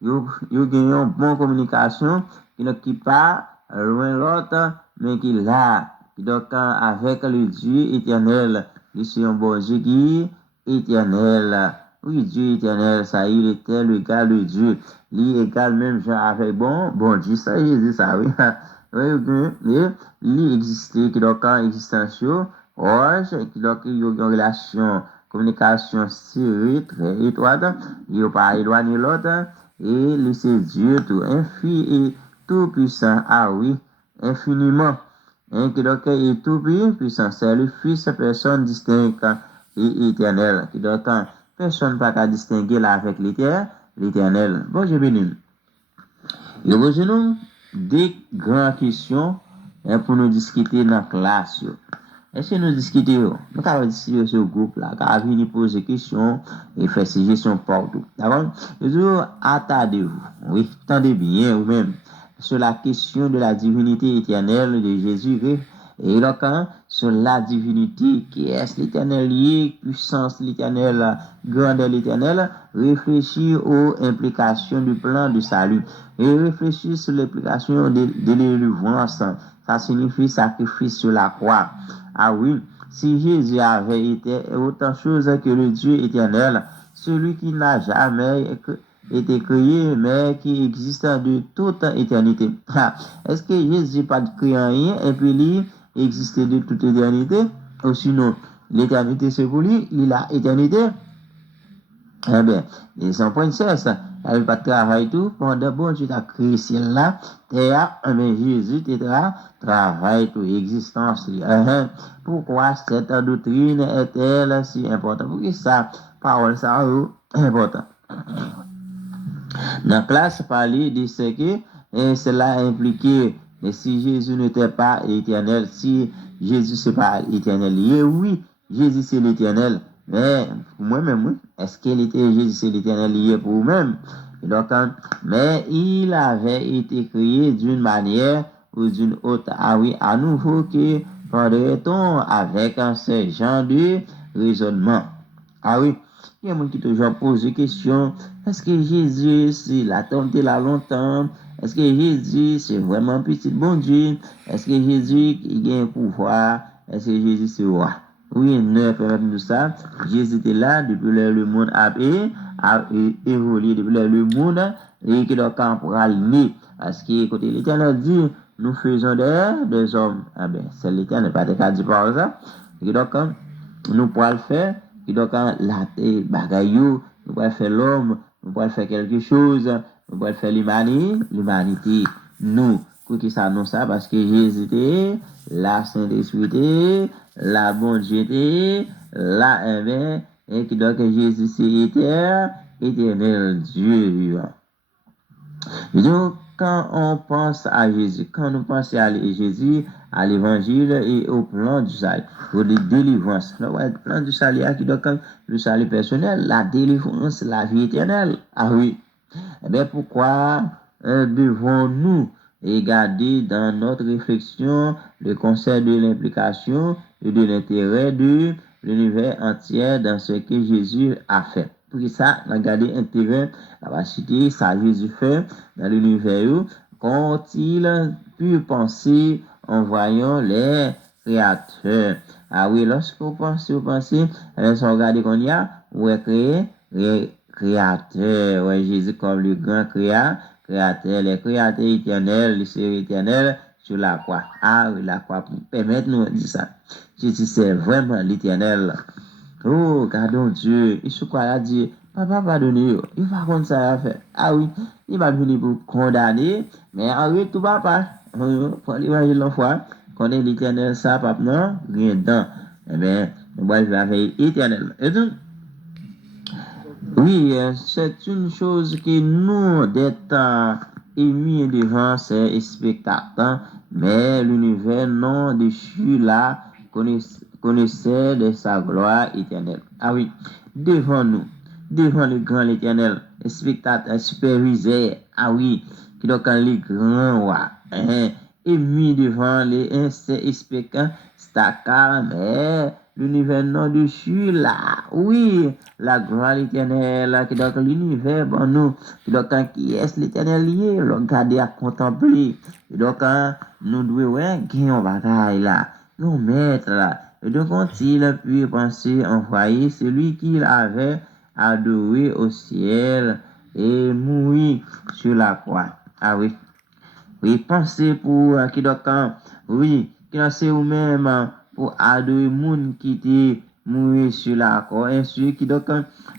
il gagne une bonne communication, qui pas loin l'autre, mais qui là, donc avec le Dieu éternel, il est un bon Dieu qui est éternel. Oui, Dieu éternel, ça il était le gars de Dieu. Il est égal même genre avec bon Dieu, ça Jésus, ça oui. Oui, il existait, qui donc en existence, qui donc il y a une relation, communication serrée, très étroite, il n'y a pas éloigné l'autre, et laisser Dieu tout infini et tout puissant. Ah oui, infiniment. Qui donc est tout puissant. C'est le Fils, personne distincte et éternel. Qui donc personne pas qu'à distinguer là avec l'éternel. Bon, je bénis. Nous posons des grandes questions pour nous discuter dans la classe. Est-ce que nous discutons? Nous avons discuté sur le groupe là, car venir poser des questions et faire ces gestions partout. D'accord? Nous attendez-vous. Oui, attendez bien vous-même sur la question de la divinité éternelle de Jésus-Christ. Et donc, sur la divinité qui est l'éternel, puissance l'éternel, grandeur l'éternel, réfléchir aux implications du plan de salut. Et réfléchir sur l'implication de délivrance. Ça signifie sacrifice sur la croix. Ah oui, si Jésus avait été autant de choses que le Dieu éternel, celui qui n'a jamais été créé, mais qui existe de toute éternité. Est-ce que Jésus n'a pas créé rien et puis il existait de toute éternité? Ou sinon, l'éternité c'est pour lui, il a éternité. Eh bien, et son princesse, elle veut pas de travail tout, pendant bon Dieu t'a créé ciel là, terre, eh bien, Jésus t'étra, travail tout, existence. Pourquoi cette doctrine est-elle si importante? Pourquoi ça, parole ça, important? Dans la classe, parler de ce que cela impliquait, mais si Jésus n'était pas éternel, si Jésus c'est pas éternel, oui, Jésus c'est l'éternel, mais pour moi-même, oui, est-ce qu'il était Jésus c'est l'éternel lié pour vous-même? Donc, mais il avait été créé d'une manière ou d'une autre. Ah oui, à nouveau que prendrait-on avec ce genre de raisonnement? Ah oui, il y a des gens qui toujours posent des questions. Est-ce que Jésus, s'il a tenté là longtemps? Est-ce que Jésus, c'est vraiment petit bon Dieu? Est-ce que Jésus, il a un pouvoir? Est-ce que Jésus, c'est roi? Oui, ne permettez-nous ça. Jésus était là depuis le monde a évolué, depuis le monde et qui doit camper né. Parce que, écoutez, l'Éternel dit, nous faisons des hommes. Ah ben, c'est l'Éternel, pas de cas dit par ça. Et donc, nous pouvons le faire. Et donc, la bagayou, nous pouvons faire l'homme, nous pouvons faire quelque chose, nous pouvons faire l'humanité. Nous, pour qui ça nous ça, parce que Jésus était, la Saint-Esprit était, la bonté était, la aimée, et que donc Jésus c'est éternel Dieu vivant. Donc, quand on pense à Jésus, quand nous pensons à Jésus, à l'évangile et au plan du salut, au délivrance, le plan du salut qui doit comme le salut personnel, la délivrance, la vie éternelle. Ah oui. Eh bien, pourquoi devons-nous garder dans notre réflexion le concept de l'implication et de l'intérêt de l'univers entier dans ce que Jésus a fait? Pour ça, on a gardé intérêt, la capacité, ça Jésus fait dans l'univers, qu'ont-ils pu penser en voyant les créateurs? Ah oui, lorsque vous pensez, regardez qu'on y a, vous créé, créateur, ouais, Jésus comme le grand créateur, les créateurs éternels, le Seigneur éternel sur la croix. Ah oui, la croix, pour permettre nous de dire ça. Jésus, c'est vraiment l'éternel. Oh, gardons Dieu. Il se croit à dire, papa, pardonnez, il va contre ça à faire. Ah oui, il va venir pour condamner, mais en vrai, tout papa, pour l'évangile l'enfoi, qu'on est l'éternel, ça, papa, non, rien dedans. Eh bien, moi, je vais faire éternel. Et donc, oui, c'est une chose que nous, d'être émis devant ces spectacles, mais l'univers non déchu là connaissait de sa gloire éternelle. Ah oui, devant nous, devant le grand éternel, les spectateurs supervisés, ah oui, qui doit quand les grands rois, émis devant les spectacles, mais l'univers non dessus là, oui, la gloire éternelle, qui donc l'univers, bon nous, qui donc qui est l'éternel lié, le garder à contempler, et donc nous devons, ouais, gagner un bagaille là, nous mettre là, et donc ont-il pu penser envoyer celui qu'il avait adoré au ciel et mourir sur la croix. Ah oui. Oui, pensez pour qui donc oui, qui c'est vous-même pour adorer moun qui te mourir sur la croix, ainsi qui donc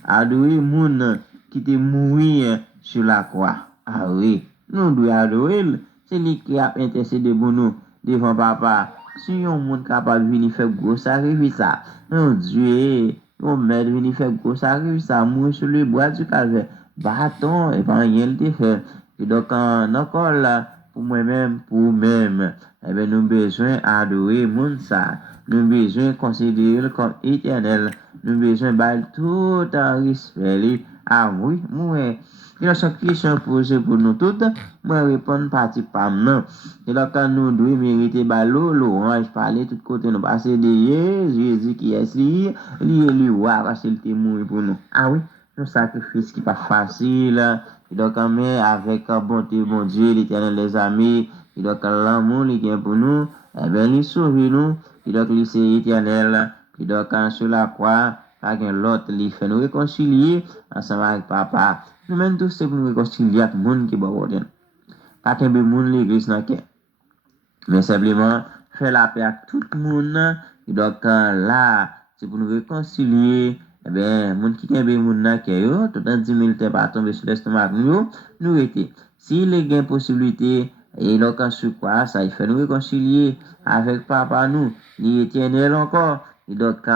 adorer moun qui te mourir sur la croix. Ah oui, nous devons adorer, c'est lui qui a intercédé pour nous devant papa. Si on moun capable de venir faire gros sacrifice ça, mon Dieu, on met venir faire gros sacrifice ça, mourir sur le bois du calvaire, bâton et pas rien le fait. Et donc encore là pour moi-même, pour vous-même, eh bien, nous avons besoin d'adorer moun ça. Nous avons besoin de considérer comme éternel. Nous avons besoin de tout en respect. Ah oui, moi, il y a une question posée pour nous toutes. Moi, répondre partie par non. Et là, quand nous devons mériter l'orange, parler tout côté, nous passer de Jésus qui est ici, lui, roi, parce qu'il était mort pour nous. Ah oui, un sacrifice qui n'est pas facile. Et donc, avec bonté, bon Dieu, l'éternel les amis, et donc l'amour, il vient pour nous, eh bien, il sauve nous, et donc, il c'est éternel, et donc, sur la croix, avec l'autre, il fait nous réconcilier ensemble avec papa. Nous-mêmes tous, c'est pour nous réconcilier avec le monde qui est bon. Pas qu'un peu monde, l'église, non, mais simplement, faire la paix à tout le monde, et donc, là, c'est pour nous réconcilier eh bien, moun qui kembe moun nan ke yo, tout an 10 000 te pa tombe sur l'estomac nous était. Si les gains possibilité, et donc sur quoi, ça, il fait nous réconcilier avec papa nous, ni éternel encore, et donc,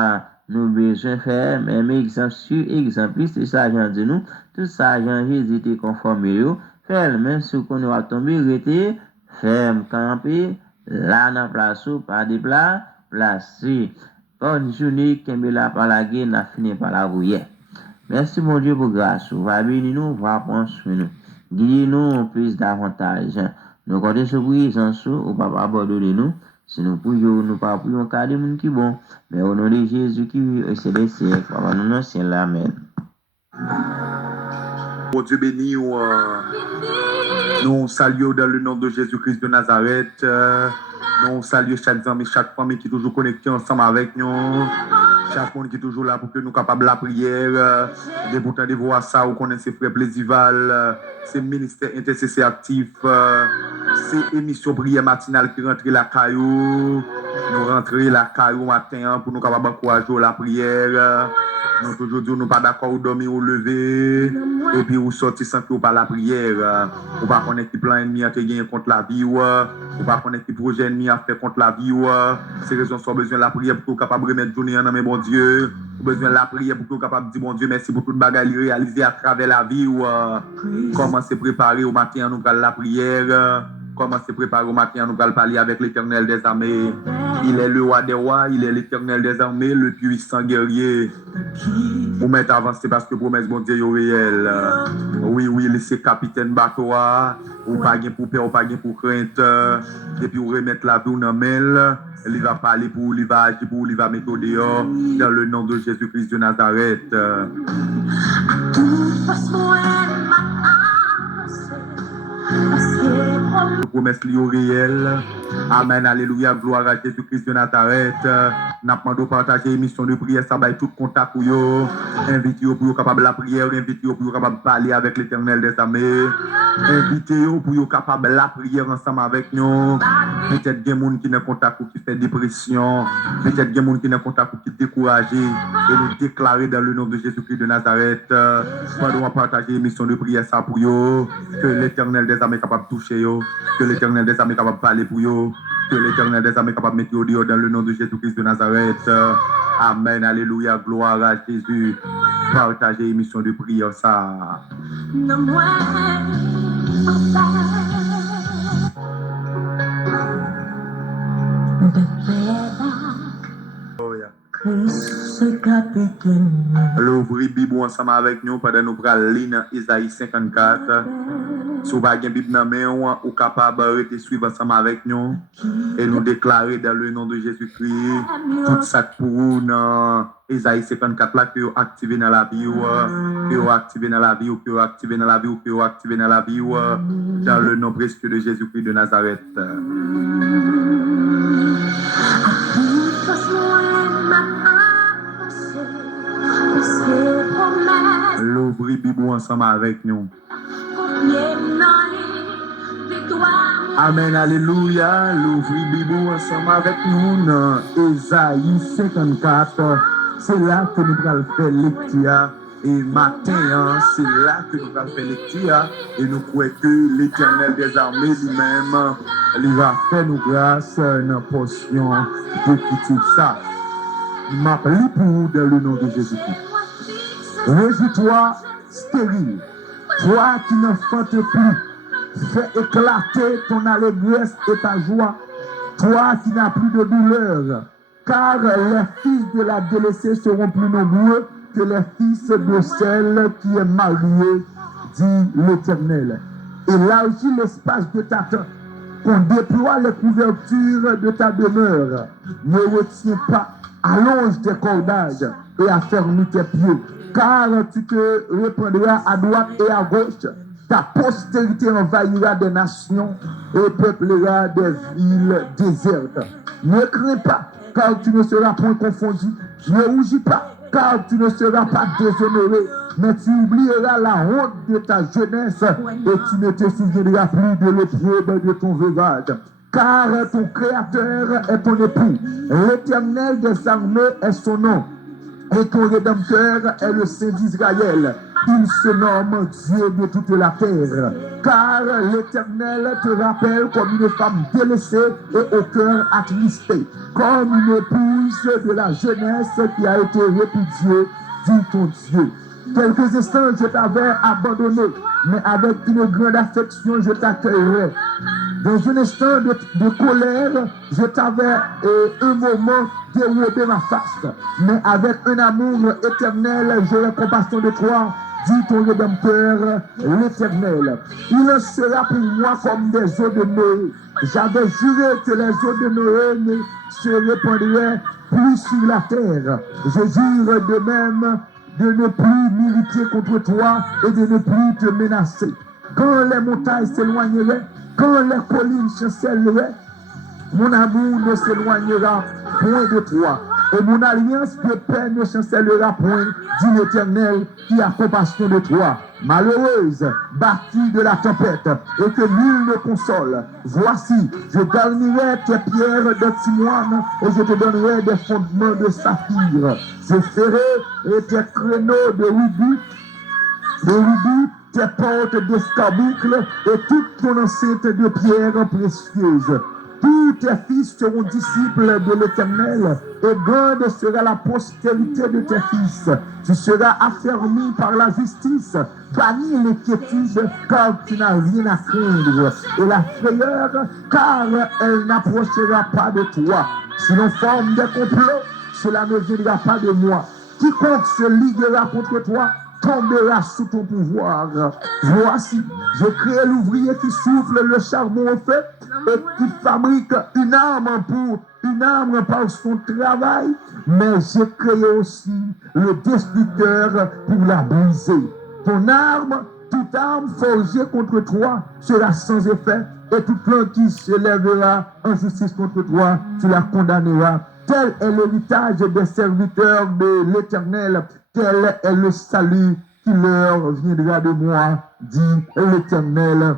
nous besoin faire, même exemple sur exemple, c'est ça, j'en dis nous, tout ça, j'en Jésus était conformé yo, faire, même si on va tomber, rester, ferme, camper, là, dans place, pas de plat, placé. Bonne journée, Kembela par la guerre, n'a fini par la rouillère. Merci mon Dieu pour grâce. Va bénir nous, va prendre soin nous. Guide-nous plus davantage. Nous comptons sur présence, ou pas abandonner nous. Si nous pouvions, nous pas pouvions cas de monde qui bon. Mais au nom de Jésus qui vit, c'est les siècles. Papa, nous non, c'est l'amen. Bon Dieu béni, nous saluons dans le nom de Jésus-Christ de Nazareth. Nous saluons chaque homme et chaque femme qui est toujours connecté ensemble avec nous. Chaque monde qui est toujours là pour que nous capables de la prière. Des pourtant de voir ça, vous connaissez frère Plaisival, c'est ministère intercesseur actif, c'est émission prière matinale qui rentre la caillou. Nous rentrer la caillou matin pour nous capables d'encourager la prière. Nous toujours dire nous pas d'accord ou dormir ou lever et puis ou sortir sans que ou pas la prière. Ou pas connaître qui plan ennemi a gagné contre la vie ou pas connaître qui projet ennemi a fait contre la vie ou c'est raison soit besoin de la prière pour capable remettre journée en main bon Dieu. Besoin de la prière pour capable dire bon Dieu merci pour toute bagarre réalisée à travers la vie ou comment se préparer au matin nous la prière. Comment se préparer au matin, nous allons parler avec l'Éternel des armées. Il est le roi des rois, il est l'Éternel des armées, le puissant guerrier. Vous mettez avancer parce que promesse bon Dieu est réel. Oui, c'est capitaine bateau. Ou pas gain pour peur, ou pas gain pour crainte. Et puis vous remettre la vie dans mail. Il va parler pour vous, il va agir pour vous, il va mettre au dehors. Dans le nom de Jésus-Christ de Nazareth. Promesse liée réelle. Amen, alléluia, gloire à Jésus-Christ de Nazareth. N'a pas de partager émission de prière, ça va tout contact pour vous. Invitez-vous pour vous capable la prière, invitez-vous pour vous capable parler avec l'Éternel des armées. Invitez-vous pour vous capable la prière ensemble avec nous. Peut-être des gens qui ne contact ou qui fait dépression, peut-être des gens qui ne contact ou qui découragé et nous déclarer dans le nom de Jésus-Christ de Nazareth. Pendant partager émission de prière ça pour vous, que l'Éternel des armées est capable de toucher vous, que l'Éternel des armées est capable de parler pour vous, que l'Éternel des armées est capable de mettre au dehors dans le nom de Jésus-Christ de Nazareth. Amen, alléluia, gloire à Jésus. Partagez émission de prière ça. L'ouvrir Bible ensemble avec nous pendant nous prenons l'île Isaïe 54. Si vous avez une Bible dans la main, ou capable de suivre ensemble avec nous et nous déclarer dans le nom de Jésus-Christ tout ça pour vous dans Isaïe 54 là que vous activez dans la vie, que vous activez dans la vie, que vous activez dans la vie, que vous activez dans la vie, dans le nom précieux de Jésus-Christ de Nazareth. L'ouvrir Bible ensemble avec nous. Amen, alléluia. L'ouvrir Bible ensemble avec nous dans Isaïe 54. C'est là que nous allons faire lecture. Et matin, c'est là que nous allons faire lecture. Et nous croyons que l'Éternel des armées lui-même, il va faire nous grâce dans la portion de tout ça. Il m'a pris pour vous dans le nom de Jésus-Christ. Réjouis-toi, stérile. Toi qui ne fentes plus, fais éclater ton allégresse et ta joie. Toi qui n'as plus de douleur, car les fils de la délaissée seront plus nombreux que les fils de celle qui est mariée, dit l'Éternel. Élargis l'espace de ta tente, qu'on déploie les couvertures de ta demeure. Ne retiens pas, allonge tes cordages et affermis tes pieds, car tu te répandras à droite et à gauche. Ta postérité envahira des nations et peuplera des villes désertes. Ne crains pas, car tu ne seras point confondu. Ne rougis pas, car tu ne seras pas déshonoré. Mais tu oublieras la honte de ta jeunesse et tu ne te souviendras plus de l'opprobre de ton veuvage. Car ton Créateur est ton époux. L'Éternel des armées est son nom. Et ton Rédempteur est le Saint d'Israël. Il se nomme Dieu de toute la terre. Car l'Éternel te rappelle comme une femme délaissée et au cœur attristé, comme une épouse de la jeunesse qui a été répudiée, dit ton Dieu. Quelques instants, je t'avais abandonné, mais avec une grande affection, je t'accueillerai. Dans un instant de colère, je t'avais un moment dérobé ma face, mais avec un amour éternel, j'aurai compassion de toi, dit ton Rédempteur, l'Éternel. Il en sera pour moi comme des eaux de Noé. J'avais juré que les eaux de Noé ne se répandraient plus sur la terre. Je jure de même de ne plus militer contre toi et de ne plus te menacer. Quand les montagnes s'éloigneraient, quand les collines chancelleraient, mon amour ne s'éloignera point de toi. Et mon alliance de paix ne chancellera point, dit l'Éternel qui a compassion de toi. Malheureuse, battue de la tempête, et que nul ne console. Voici, je garnirai tes pierres d'antimoine et je te donnerai des fondements de saphir. Je ferai tes créneaux de rubis, tes portes d'escarboucle et toute ton enceinte de pierres précieuses. Tous tes fils seront disciples de l'Éternel, et grande sera la postérité de tes fils. Tu seras affermi par la justice, banni l'inquiétude, car tu n'as rien à craindre, et la frayeur, car elle n'approchera pas de toi. Si l'on forme des complots, cela ne viendra pas de moi. Quiconque se liguera contre toi tombera sous ton pouvoir. Voici, je crée l'ouvrier qui souffle le charbon au feu et qui fabrique une arme par son travail, mais j'ai créé aussi le destructeur pour la briser. Ton arme, toute arme forgée contre toi sera sans effet, et toute plante qui se lèvera en justice contre toi, tu la condamneras. Tel est l'héritage des serviteurs de l'Éternel. Tel est le salut qui leur viendra de moi, dit l'Éternel.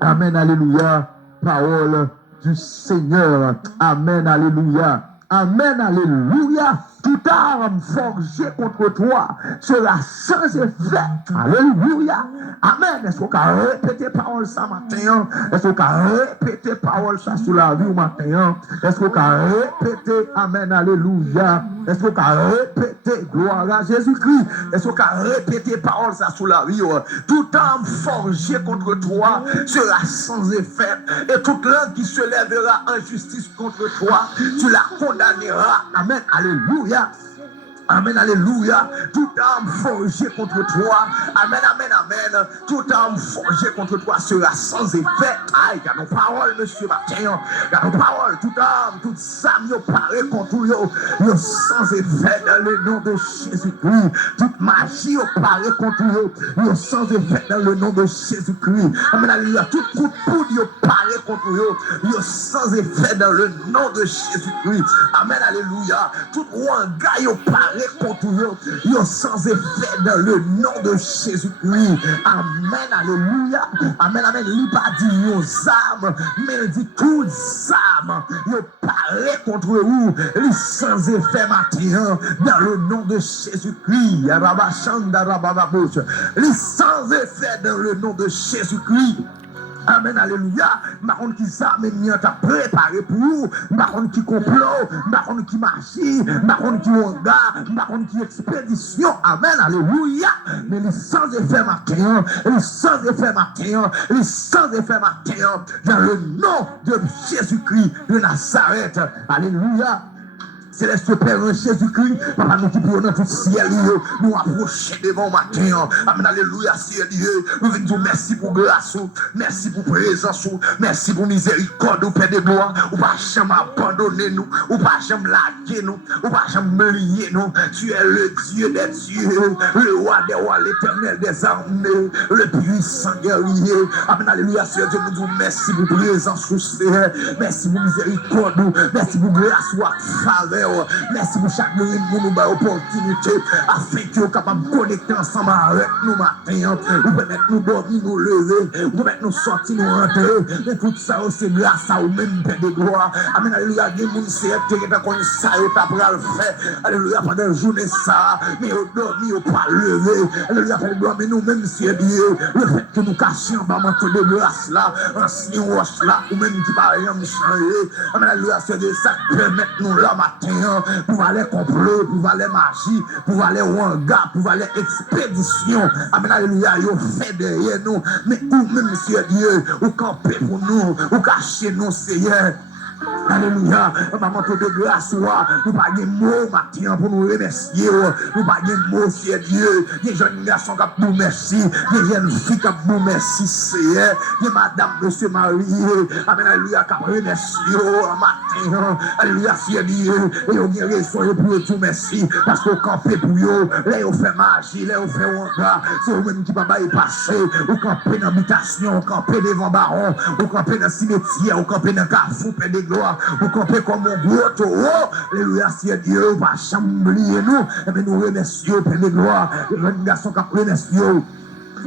Amen, alléluia. Parole du Seigneur. Amen, alléluia. Amen, alléluia. Toute arme forgée contre toi sera sans effet. Alléluia. Amen. Est-ce qu'on peut répéter parole ça matin? Est-ce qu'on peut répéter parole ça sur la vie matin? Est-ce qu'on peut répéter Amen, alléluia? Est-ce qu'on peut répéter gloire à Jésus-Christ? Est-ce qu'on peut répéter parole ça sur la vie? Toute arme forgée contre toi sera sans effet. Et toute langue qui se lèvera en justice contre toi, tu la condamneras. Amen, alléluia. Amen, alléluia. Toute arme forgée contre toi, amen, amen, amen. Toute arme forgée contre toi sera sans effet. Aïe, il y a nos paroles, monsieur Martin. Il y a nos paroles, toute arme, toute âme, yo paré contre yo sans effet dans le nom de Jésus-Christ. Toute magie, yo paré contre yo sans effet dans le nom de Jésus-Christ. Amen, alléluia. Toute coup de poudre, yo paré contre yo sans effet dans le nom de Jésus-Christ. Amen, alléluia. Toute ouanga, yo paré contre eux, sans effet dans le nom de Jésus-Christ. Amen, alléluia. Amen, amen. Il pas dit aux âmes, mais il dit toutes âmes, ils parlent contre vous, les sans effet matin, dans le nom de Jésus-Christ. Les sans effet dans le nom de Jésus-Christ. Amen, alléluia. Marron qui s'arme t'a préparé pour vous. Marron qui complot, marron qui magie, marron qui honga, marron qui expédition. Amen, alléluia. Mais les sans effet matin, les sans effet matin, les sans effet matin, dans le nom de Jésus-Christ de Nazareth. Alléluia. Céleste Père en Jésus-Christ, papa nous qui pour dans tout ciel, nous approcher devant matin. Amen, alléluia, ciel Dieu. Nous venons dire merci pour grâce, merci pour présence, merci pour miséricorde, au Père de gloire. Ou pas jamais abandonner nous, ou pas jamais laguer nous, ou pas jamais lier nous. Tu es le Dieu des dieux, le roi des rois, l'éternel des armées, le puissant guerrier. Amen, alléluia, ciel Dieu, nous disons merci pour présence, merci pour miséricorde, merci pour grâce, ou faveur. faire. Merci pour chaque jour pour nous donner opportunité afin que nous capables de connecter ensemble avec nous matin. Vous permettez nous dormir, nous lever, vous permettez nous sortir, nous rentrer. Mais tout ça, c'est grâce à vous-même, Père de gloire. Amen, alléluia. Il y a des gens qui ont ça, ils ont le faire. Alléluia, pendant la journée, ça. Mais ils ont dormi, ils n'ont pas levé. Alléluia, Père de gloire. Mais nous-mêmes, c'est Dieu. Le fait que nous cachions en manteau de grâce là, en signe roche là, ou même qui parle rien, nous changer. Amen, alléluia, c'est de ça qui permet nous là matin, pour aller complot, pour aller magie, pour aller wanga, pour aller expédition. Amen, alléluia, ils fait derrière nous. Mais nous-mêmes, c'est Dieu, ou camper pour nous, ou cacher nous, Seigneur. Alléluia, maman de grâce, nous pas de mots matin pour nous remercier, nous pas de mots, c'est Dieu. Les jeunes garçons qui nous merci, les jeunes filles qui nous merci, Seigneur. Les madame de se marier, amen, alléluia, qui remercie matin, alléluia, c'est Dieu. Et on a raison pour tout merci, parce qu'on campé pour eux, là on fait magie, là on fait wanga, c'est vous-même qui va y passer, on campé dans l'habitation, on campé devant baron, on campé dans le cimetière, on campé dans le carrefour, Père de gloire, vous comprenez comme un gros taureau, alléluia, c'est Dieu, va chambouler nous, et nous remercions, Père de gloire, les jeunes garçons qui remercient.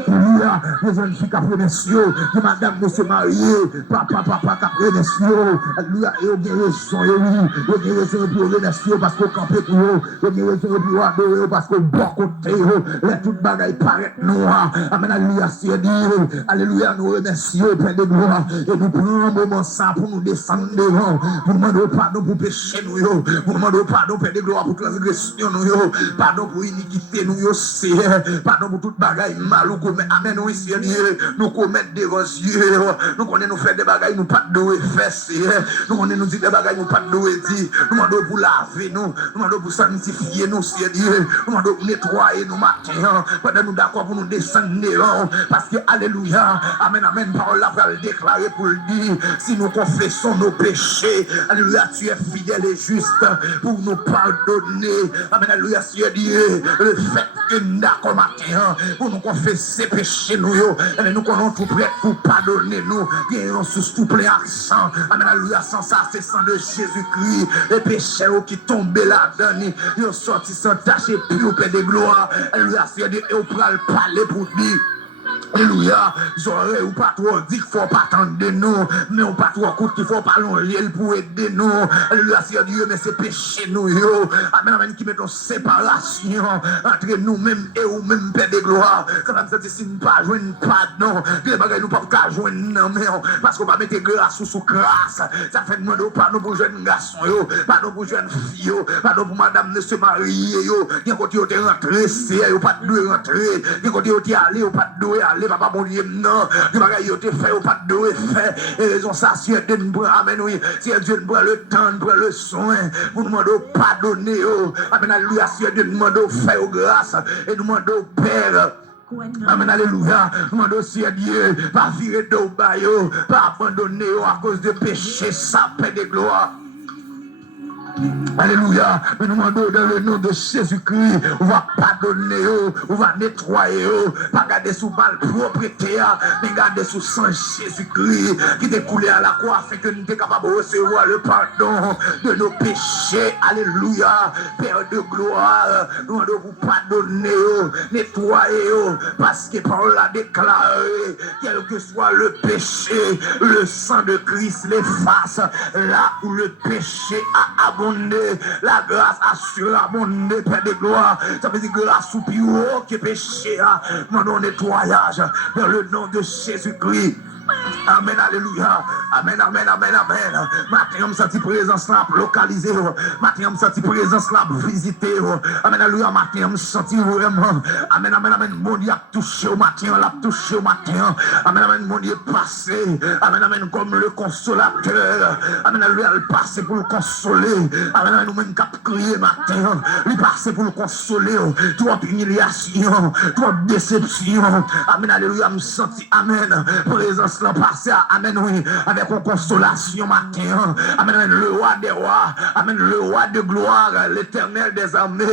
Alléluia, les jeunes filles qui remercient, les madames de se marier, papa qui remercient, alléluia, et on a raison, et oui, on a raison pour remercier parce qu'on campait pour eux, on a raison pour adorer parce qu'on bon côté, les toutes bagailles paraissent noires, amen, alléluia, c'est Dieu, alléluia, nous remercions, Père de gloire, et nous prenons un moment ça pour nous descendre devant, pour nous demander pardon pour péché, nous, pour nous demander pardon, Père de gloire, pour transgression, nous, pardon pour iniquité, nous, Seigneur, pardon pour toute bagaille mal. Amen, oui, Seigneur, nous commettons des yeux, nous connaissons nous faire des bagailles, nous pas de faire, Seigneur, nous connaissons nous dire des bagailles, nous pas de dire, nous demandons pour laver, nous demandons pour sanctifier, nous, Seigneur, nous demandons pour nettoyer nous matin, pendant nous d'accord pour nous descendre, parce que, alléluia, amen, amen, parole là, va le déclarer pour le dire, si nous confessons nos péchés, alléluia, tu es fidèle et juste pour nous pardonner, amen, alléluia, Seigneur, le fait que nous d'accord matin, pour nous confesser ces péchés nous, et nous connaissons tout prêt pour pardonner nous, et on sous tout plein accent, amen, alléluia, sans ça, c'est sang de Jésus-Christ, les péchés qui tombent là-dedans, ils sont sortis sans tâche et puis au Père de gloire, alléluia, c'est Dieu, et on peut le parler pour dire. Alléluia, j'aurais ou pas trop dit qu'il faut pas attendre de nous, mais on pas trop court qu'il faut pas longer pour aider nous. Alléluia, c'est Dieu, mais c'est péché nous, yo. Amen, amen, qui met en séparation entre nous-mêmes et nous-mêmes, Père de gloire. Quand même, c'est si nous ne pas joindre pardon, que les bagages nous ne pouvons pas joindre, non, mais parce qu'on va mettre grâce sous grâce. Ça fait demander pardon pour jeunes garçons, yo, pardon pour jeunes filles, pardon pour madame de se marier, yo. Il y a côté où tu es rentré, c'est, yo, pas de rentrer. Il y a côté où tu es allé, yo, pas de aller, papa, bon Dieu, non, les bagages yo te fait, ou pas de faire, et raison ça, si Dieu nous prend, amen, oui, si Dieu nous prend le temps, nous prend le soin, pour nous demander pardonner, amen, alléluia, si Dieu nous demande faire grâce, et nous demande Père, amen, alléluia, nous demandons si Dieu, pas virer d'eau, pas abandonner à cause de péché, ça, Père de gloire. Alléluia, mais nous demandons dans le nom de Jésus-Christ, on va pardonner, on va nettoyer, pas garder sous mal propriété, mais garder sous sang Jésus-Christ qui découlait à la croix afin que nous soyons capables de recevoir le pardon de nos péchés. Alléluia, Père de gloire, nous demandons vous pardonner, nettoyer, parce que parole a déclaré, quel que soit le péché, le sang de Christ l'efface, là où le péché a abondé. La grâce assure abondé, Père de gloire. Ça veut dire grâce ou plus haut que péché. Mon nettoyage dans le nom de Jésus-Christ. Amen, alléluia. Amen, amen, amen, amen. Matin, on senti présence là localisée. Matin, on senti présence là visiter. Amen, alléluia. Matin, on senti vraiment. Amen, amen, amen. Mon Dieu a touché au matin, l'a touché au matin. Amen, amen. Mon Dieu passé. Amen, amen. Comme le consolateur. Amen, alléluia. Il passé pour le consoler. Amen, amen. Nous-mêmes qui crié matin. Il passé pour le consoler. Toi, humiliation. Toi, déception. Amen, alléluia. Me senti. Amen. Présence souffrance l'an passé, amen, oui, avec une consolation matin, amen, le roi des rois, amen, le roi de gloire, l'éternel des armées,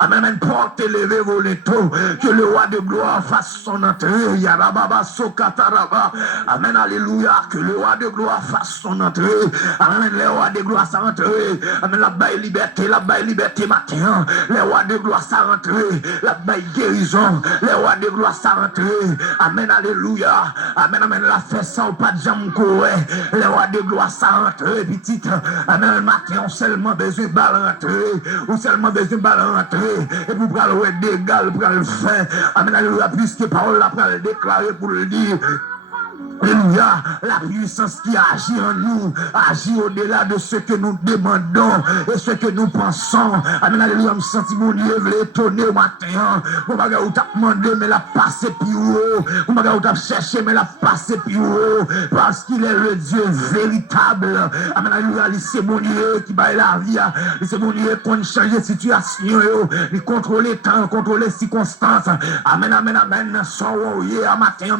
amen, amen, porte élevé vos létaux, que le roi de gloire fasse son entrée, yarababa sokataraba, amen, alléluia, que le roi de gloire fasse son entrée, amen, le roi de gloire sa rentrée, amen, la baille liberté matin, le roi de gloire sa rentrée, la baille guérison, le roi de gloire sa rentrée, amen, alléluia, amen, amen, la fête ça ou pas de jambe courir, le roi de gloire sa rentrée, petite, amen, le matin, on seulement besoin de balle rentrer, ou seulement besoin de balle rentrer, et pour prendre le dégât, pour le faire, amen, alléluia, puisque parole la pour le déclarer, pour le dire. Alléluia, la puissance qui agit en nous, agit au-delà de ce que nous demandons et ce que nous pensons. Amen, alléluia, me senti mon Dieu, l'étonner au matin. Mon bagage où t'as demandé, mais la passe plus haut. Mon bagage où t'as cherché, mais la passe plus haut. Parce qu'il est le Dieu véritable. Amen, alléluia, c'est mon Dieu qui baille la vie. C'est mon Dieu qui peut changer la situation. Il contrôle les temps, contrôle les circonstances. Amen, amen, amen. Soyez à matin,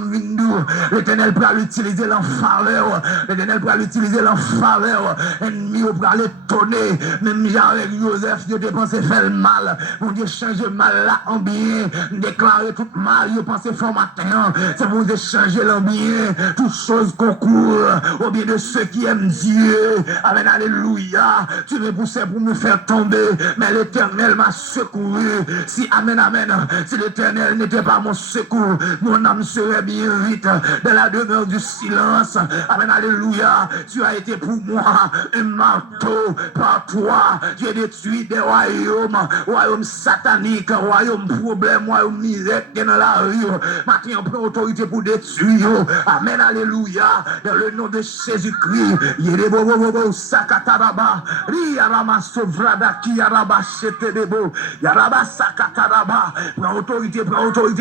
l'éternel peut l'utiliser l'enfaveur, l'éternel peut l'utiliser l'enfaveur, ennemi peut l'étonner, même avec Joseph, Dieu dépensé faire le mal, mon Dieu change mal là en bien, déclarer tout mal, il pensé fort matin, c'est pour changer le bien, toutes choses concourent au bien de ceux qui aiment Dieu, amen, alléluia, tu me poussais pour me faire tomber, mais l'éternel m'a secouru, si amen, amen, si l'éternel n'était pas mon secours, mon âme serait bien vite dans la demeure du silence. Amen, alléluia. Tu as été pour moi un marteau. Par toi, j'ai détruit des royaumes, royaumes sataniques, royaumes problèmes, royaumes misères dans la rue. Maintenant, on prend autorité pour détruire. Amen, alléluia. Dans le nom de Jésus-Christ. Yedebobobo sakataraba. Riyarama sovrada kiyaraba chetedebo. Yaraba sakataraba. Prends autorité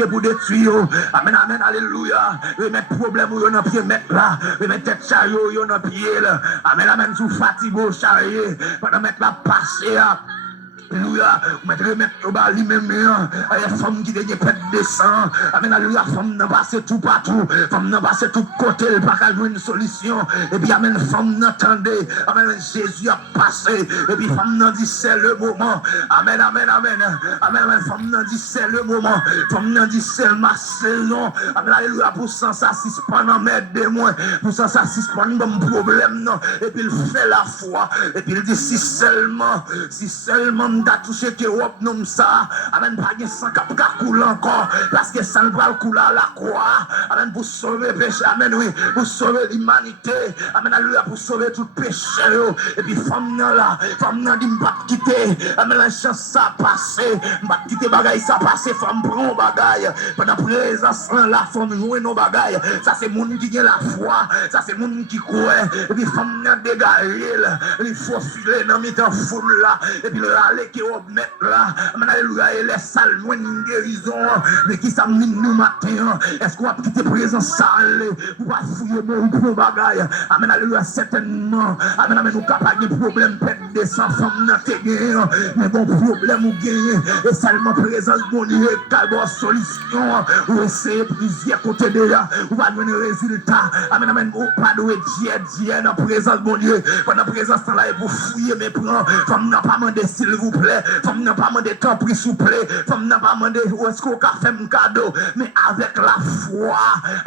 pour détruire. Amen, amen, alléluia. Remettre problème où on a pied mettre là. Remettre tête chariot, on a pied là. Amen, amen, sous fatigue chariot. Pendant mettre la passée. Alléluia, remettre au bas lui-même, il y a des femmes qui deviennent pète de sang. Amen, alléluia, femme n'a passé tout partout, femme n'a passé tout côté, elle n'a pas jouer une solution. Et puis, amen, femme n'attendait, amen, Jésus a passé. Et puis, femme n'a dit c'est le moment. Amen, amen, amen, amen, amen, femme n'a dit c'est le moment. Femme n'a dit c'est ma saison. Amen, alléluia, pour ça, ça suspend en mettre de moi, pour ça, ça suspend mon problème, non. Et puis, il fait la foi. Et puis, il dit si seulement, t'as touché que Europe nomme ça, amen, pas de sang qui coule encore, parce que ça ne va couler à la croix, amen, pour sauver le péché, amen, oui, pour sauver l'humanité, amen, alléluia, pour sauver tout péché, et puis femme là, dit, m'pas quitter, amen, la chance ça passé, m'pas quitter bagaille ça passé, femme prend bagaille, pendant présence là, femme jouer nos bagailles, ça c'est monde qui a la foi, ça c'est monde qui croit, et puis femme n'a dégagé, il faut filer dans mi-temps foule là, et puis le aller qui va mettre là, alléluia, et les salles, une guérison, mais qui s'amène nous matin, est-ce qu'on va quitter présence sale, pour pas fouiller mon bagaille, amen, alléluia, certainement, amen, amen, nous capables de problème, pète des sans femmes, mais bon problème ou gagner, et seulement présence, mon Dieu, calme solution, ou essayer plusieurs côtés déjà, ou va donner résultat, amen, amen, ou pas de Dieu, dans présence, mon Dieu, pendant présence là, et pour fouiller mes plans, femme n'a pas demandé s'il vous plaît, femme n'a pas demandé temps pris s'il vous plaît, femme n'a pas demandé où est-ce qu'on a fait un cadeau, mais avec la foi,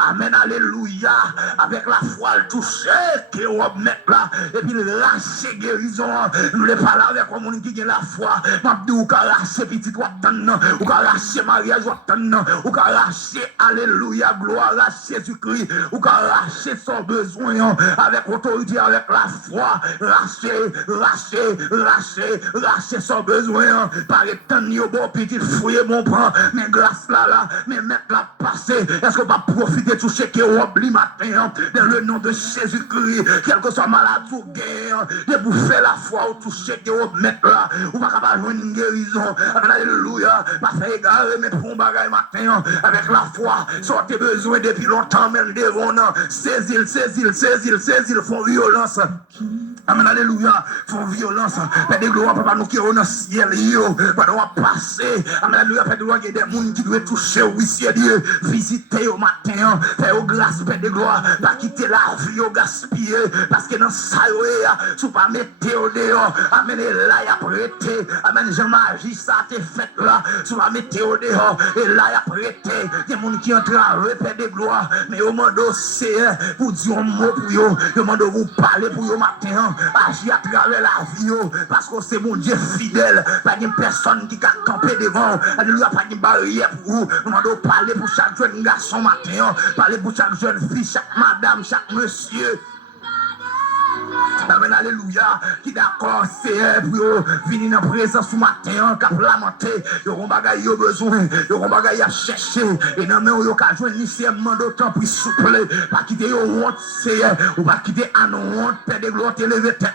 amen, alléluia, avec la foi, le toucher, qui on va mettre là, et puis le lâcher guérison, nous les parlons avec un monde qui a la foi, m'abdou, ou qu'a lâché petit ouatan, ou qu'a lâché mariage ouatan, ou qu'a lâché, alléluia, gloire à Jésus-Christ, ou qu'a lâché son besoin, avec autorité, avec la foi, lâcher son besoin, par étant au bon petit fouiller mon pain, mais grâce là, mais mettre la passer, est-ce qu'on va profiter de tout ce qui est oubli matin, dans le nom de Jésus-Christ, quel que soit malade ou guerre, de vous faire la foi ou tout ce qui est mettre là, ou pas capable de jouer une guérison, alléluia, pas faire égarer, mais pour un bagage matin, avec la foi, sortez besoin depuis longtemps, mais devant, saisis, font violence. Amen, alléluia. Font violence. Père de gloire, papa, nous qui sommes dans le ciel, pendant qu'on passe. Amen, alléluia. Père de gloire, il y a des gens qui doivent toucher, oui, ciel, Dieu. Visiter au matin. Faire grâce, Père de gloire. Pas quitter la vie, au gaspiller. Parce que dans ça, si pas mettre au dehors. Amen, et là, il y a prêté. Amen, Jean-Marie, ça t'est fait là. Si pas mettre au dehors. Et là, il y a prêté. Il y a des gens qui entrent à eux, Père de gloire. Mais au monde, c'est pour dire un mot pour eux. Au monde, vous parler pour eux matin. Agir à travers la vie, parce que c'est mon Dieu fidèle. Pas une personne qui a campé devant. Alléluia, pas une barrière pour vous. Nous demandons parler pour chaque jeune garçon matin, parler pour chaque jeune fille, chaque madame, chaque monsieur. Amen, alléluia, qui d'accord, c'est pour venir dans la présence ce matin, qui a lamenté, il y a un bagage besoin, il y a un bagage à chercher, et non, mais il y a un joindre initialement d'autant plus souple, pas quitter une honte, c'est, ou pas quitter un honte, père de gloire, t'élever tête,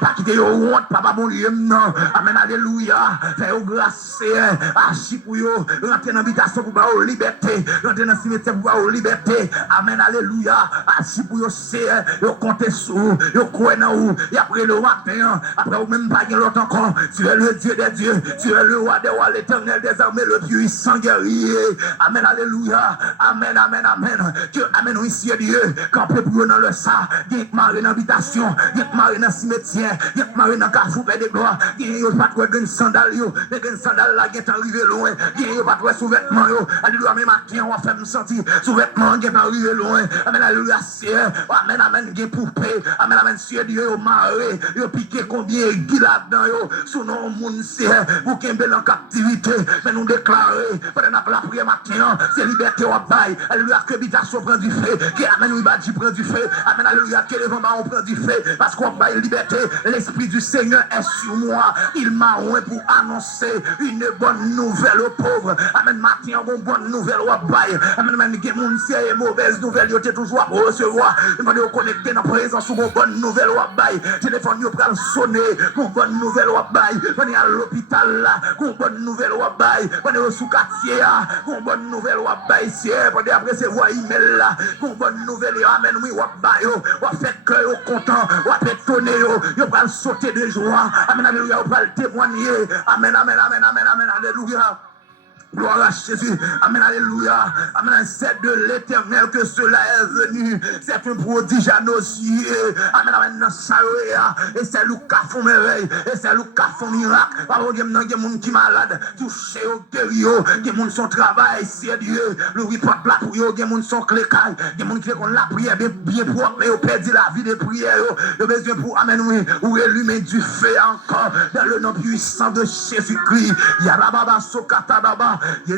pas quitter une honte, papa bon Dieu, non, amen, alléluia, faire grâce, c'est, agir pour vous, rentrer dans l'habitation pour vous liberté, rentrer dans le cimetière pour vous liberté, amen, alléluia, agir pour vous, c'est, vous comptez sur vous, quoi dans où et après le matin après vous même pas l'autre encore tu es le Dieu des dieux tu es le roi des rois l'éternel des armées le puissant guerrier amen alléluia amen amen amen Dieu amen oui c'est Dieu quand peut pour dans le ça il marre dans habitation il marre dans cimetière il marre dans carrefour de gloire il pas quoi une sandale yo mais une sandale là qui est arrivé loin il pas quoi sous-vêtement yo alléluia mais matin on va faire me sentir sous-vêtement qui est arrivé loin amen alléluia c'est amen amen qui poupée amen amen c'est Dieu au maré, yo piqué combien de là-dedans yo, sous nos moun c'est vous qui êtes en captivité, mais nous déclarer pendant la prière matin, c'est liberté au bail, alléluia que l'habitation prend du feu, que amen oui bâti prend du feu, amen alléluia que les vents on prend du feu, parce qu'on bail liberté, l'esprit du Seigneur est sur moi, il m'a oint pour annoncer une bonne nouvelle aux pauvres, amen matin une bonne nouvelle au bail, amen amen que moun c'est mauvaise nouvelle, yo t'es toujours à recevoir, il va connecter dans présence sur une bonne nouvelle au bail, téléphone yo pral sonner, une bonne nouvelle au bail, on est à l'hôpital là, une bonne nouvelle au bail, on est au sous-quartier là, une bonne nouvelle au bail, c'est après c'est voir email là, une bonne nouvelle, amen oui au bail, on fait cœur content, on fait tonner yo pral sauter de joie, amen alléluia, on pral témoigner, amen amen amen amen amen alléluia. Gloire à Jésus. Amen, alléluia. Amen, c'est de l'éternel que cela est venu. C'est un prodige à nos yeux. Amen, amen, et c'est lui qui a fait merveille. Et c'est lui qui a fait miracle. Pardon, il y a des gens qui sont malades, touchés au guério. Il y a des gens qui sont travail, c'est Dieu. Le report là pour eux, il y a des gens qui sont clécailles. Il y a des gens qui font la prière bien propre, mais ils ont perdu la vie de prière. Ils ont besoin pour, amen, oui, ou allumer du feu encore. Dans le nom puissant de Jésus-Christ. Yarababa Sokata Baba. Dans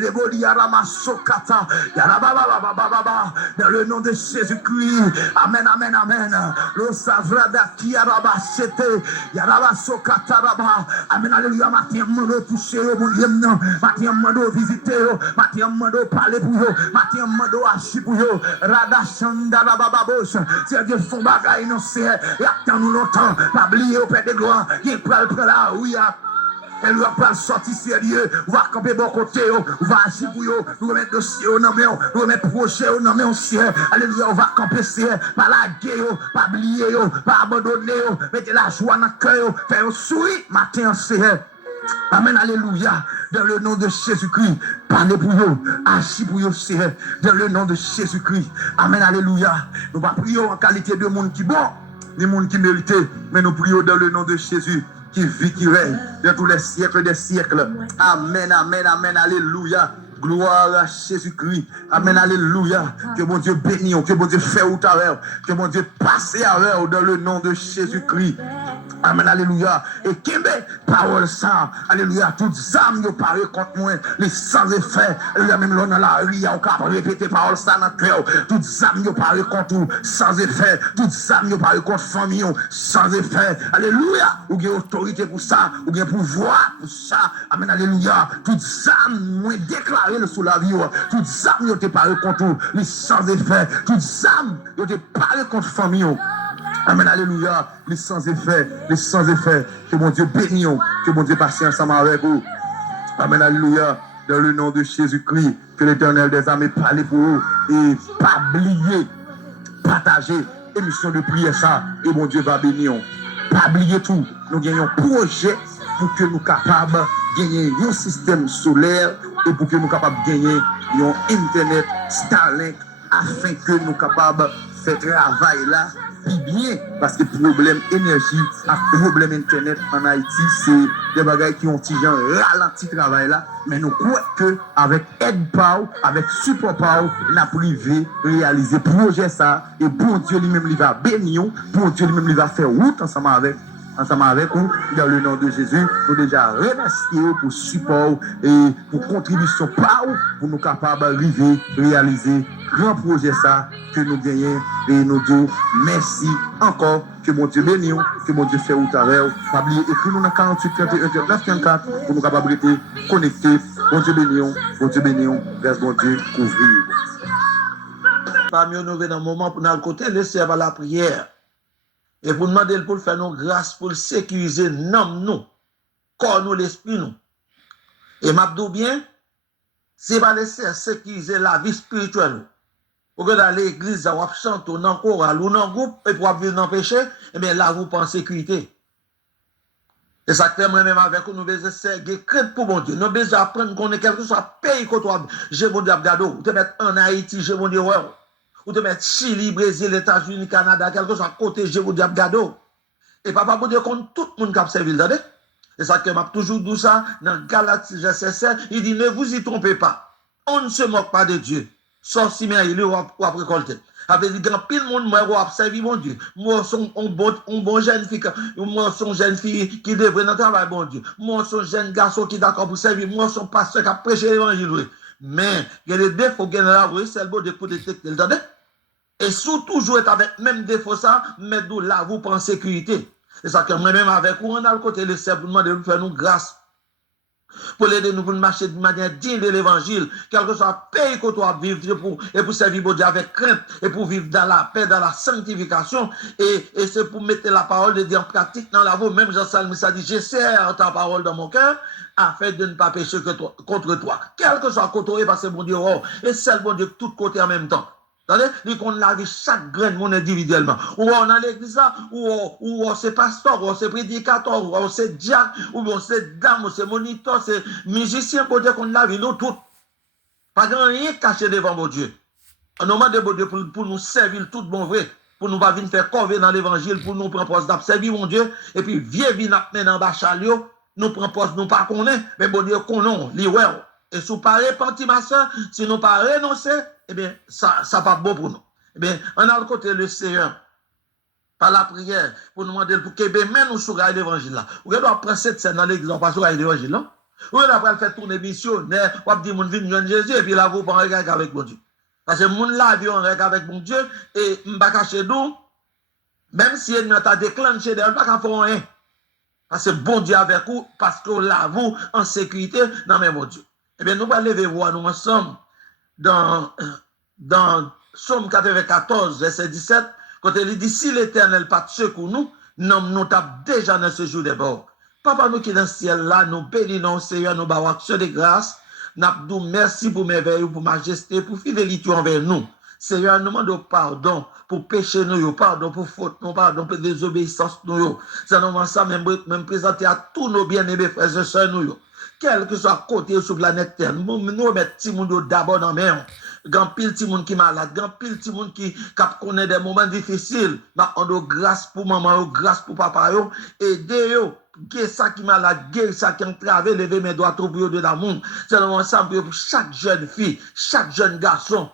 le nom de Jésus-Christ. Amen, amen, amen. Le savrada qui a rabachete. Amen, alléluia. Matin, mando toucher au lieu. Matin, mando visiter. Matin, mando parler pour vous. Matin, mando agir pour vous. Radachanda rabababosh. C'est Dieu son bagaille, non, c'est. Et attends-nous longtemps. Pas oublier au Père de gloire. Il prend la oui. Elle va pas sortir sérieux, on va camper bon côté, on va agir pour eux, nous remettre dossier au nom, nous remettre projet au nom, alléluia, on va camper sérieux, pas la guerre, pas oublier, pas abandonner, mettez la joie dans le cœur, faire un sourire, matin sérieux. Amen, alléluia, dans le nom de Jésus-Christ, parlez pour eux, agis pour eux, Seigneur, dans le nom de Jésus-Christ. Amen, alléluia. Nous ne prions en qualité de monde qui bon, ni monde qui mérite, mais nous prions dans le nom de Jésus. Qui vit, qui règne dans tous les siècles des siècles. Amen, amen, amen, alléluia. Gloire à Jésus-Christ. Amen, alléluia. Que mon Dieu bénisse, que mon Dieu fait au travers, que mon Dieu passe à l'heure dans le nom de Jésus-Christ. Amen, alléluia. Et Kimbe, parole ça, alléluia. Toutes âmes qui parlent contre moi, les sans effet, alléluia, même là dans la rue, on peut répéter parole ça dans le cœur. Toutes âmes qui parlent contre nous, sans effet. Toutes âmes qui parlent contre famille, sans effet. Alléluia. Ou bien autorité pour ça, ou bien pouvoir pour ça. Amen, alléluia. Toutes âmes moins déclarées sous la vie. Toutes âmes qui parlent contre nous, les sans effet. Toutes âmes qui parlent contre famille. Amen, alléluia, les sans effet, que mon Dieu bénisse, que mon Dieu passe ensemble avec vous. Amen, alléluia, dans le nom de Jésus-Christ, que l'Éternel des armées parle pour vous et pas oublier, partager, émission de prière ça, et mon Dieu va bénir. pas oublier tout, nous gagnons un projet pour que nous capables de gagner un système solaire et pour que nous capables de gagner un Internet Starlink afin que nous capables de faire travail là bien parce que problème énergie et problème internet en Haïti c'est des bagages qui ont gens ralenti travail là mais nous croyons que avec aide power avec support power la privé réaliser projet ça et bon Dieu lui-même il va bénir bon Dieu lui-même il va faire route ensemble avec nous dans le nom de Jésus nous déjà remercier pour support et pour contribution power pour nous capables d'arriver réaliser grand projet ça que nous gagnons et nous disons merci encore que mon Dieu bénisse que mon Dieu fait route avec pas oublier écris-nous dans 48 31 39 44 pour nous capables de connecter mon Dieu bénisse grâce mon Dieu couvrir parmi nous dans un moment pour nous côté le servir à la prière et pour demander pour faire nos grâces pour sécuriser nous corps nous l'esprit nous et m'abdou bien c'est pas laisser sécuriser la vie spirituelle. Pour que dans l'église, on chante dans le choral ou dans le groupe, et pour vivre dans le péché, et bien là, vous pensez en sécurité. Et ça fait moi-même avec nous, nous besoin de crainte pour mon Dieu. Nous besoin d'apprendre qu'on est quelque chose à pays que toi, je vous dis, ou te mettre en Haïti, je vous dis, ou te mettre Chili, Brésil, États-Unis, Canada, quelque chose à côté, je vous dis, et papa, pour dire qu'on tout le monde qui a servi, vous et ça que m'a toujours dit ça, dans Galates, verset 7, il dit, ne vous y trompez pas. On ne se moque pas de Dieu. Sauf si il est ou récolter. Avec grand pile monde moi ou observer mon Dieu. Moi son un bon jeune fille, moi son jeune fille qui devrait dans travail bon Dieu. Moi son jeune garçon qui d'accord pour servir, moi son pasteur qui a prêché l'évangile. Mais il y a des défauts qu'il y a là, c'est le bon de pour détecter, entendez? Et surtout jouer avec même défaut ça, mais d'où là vous en sécurité. C'est ça que moi-même avec vous on a le côté le Seigneur pour demander de faire nous grâce. Pour l'aider nous pour marcher de manière digne de l'évangile, quel que soit le pays que tu as vivre pour servir Dieu avec crainte et pour vivre dans la paix, dans la sanctification et c'est pour mettre la parole de Dieu en pratique dans la voie. Même Jean-Salmi a dit, j'essaie ta parole dans mon cœur afin de ne pas pécher contre toi. Quel que soit le côté, parce que bon Dieu, et c'est le bon Dieu de tous côtés en même temps. Attendez, qu'on la vie chaque grain de monde individuellement. Ou on a l'église là, ou c'est pasteur, ou c'est prédicateur, ou c'est diacre, ou c'est dame, ou c'est moniteur, c'est musicien, pour dire qu'on la vie nous toutes. Pas grand rien caché devant mon Dieu. On demande de bon Dieu pour nous servir tout bon vrai, pour nous pas venir faire corvée dans l'évangile, pour nous prendre poste d'observer mon Dieu, et puis vieux vin dans bachalio, nous prend poste, nous pas connaît, mais bon Dieu connaît, li ouais. Et si vous pas repenti ma soeur, si nous pas renoncer, eh bien, ça pas bon pour nous. Eh bien, on a le côté le Seigneur, par la prière, pour nous demander pour que même nous sur l'évangile là. Vous devez prendre cette scène dans l'église, on passe sur l'évangile là. Vous devez faire tourner missionnaire, vous devez dire, mon vin joindre Jésus, et puis là, vous prendre regard avec mon Dieu. Parce que mon là, vient en regard avec mon Dieu, et m'ba cacher nous, même si il n'a pas déclenché, il n'a pas faire rien. Parce que bon Dieu avec vous, parce que là, vous, en sécurité, dans même mon Dieu. Eh bien, nous allons lever voir nous ensemble dans Somme 94, verset 17, quand il dit, si l'Éternel pas secours nous, nous tape déjà dans ce jour de bord. Papa, nous qui dans le ciel là, nous bénissons, Seigneur, nous bavons action de grâce, nous disons merci pour merveille, pour majesté, pour fidélité envers nous. Seigneur, nous demandons pardon pour péché nous, pardon pour faute nous, pardon pour désobéissance nous. Ça nous demande ça même présenter à tous nos bien-aimés frères et sœurs nous. Quel que soit côté sur la planète Terre, nous mettons petit monde d'abord dans la mer. Grand pile petit monde qui est malade, grand pile petit monde qui connaît des moments difficiles. On a grâce pour maman, grâce pour papa, aidez eux. Gué ça qui est malade, gué ça qui est entravé, lever mes doigts au bout de l'amour. C'est ensemble pour chaque jeune fille, chaque jeune garçon.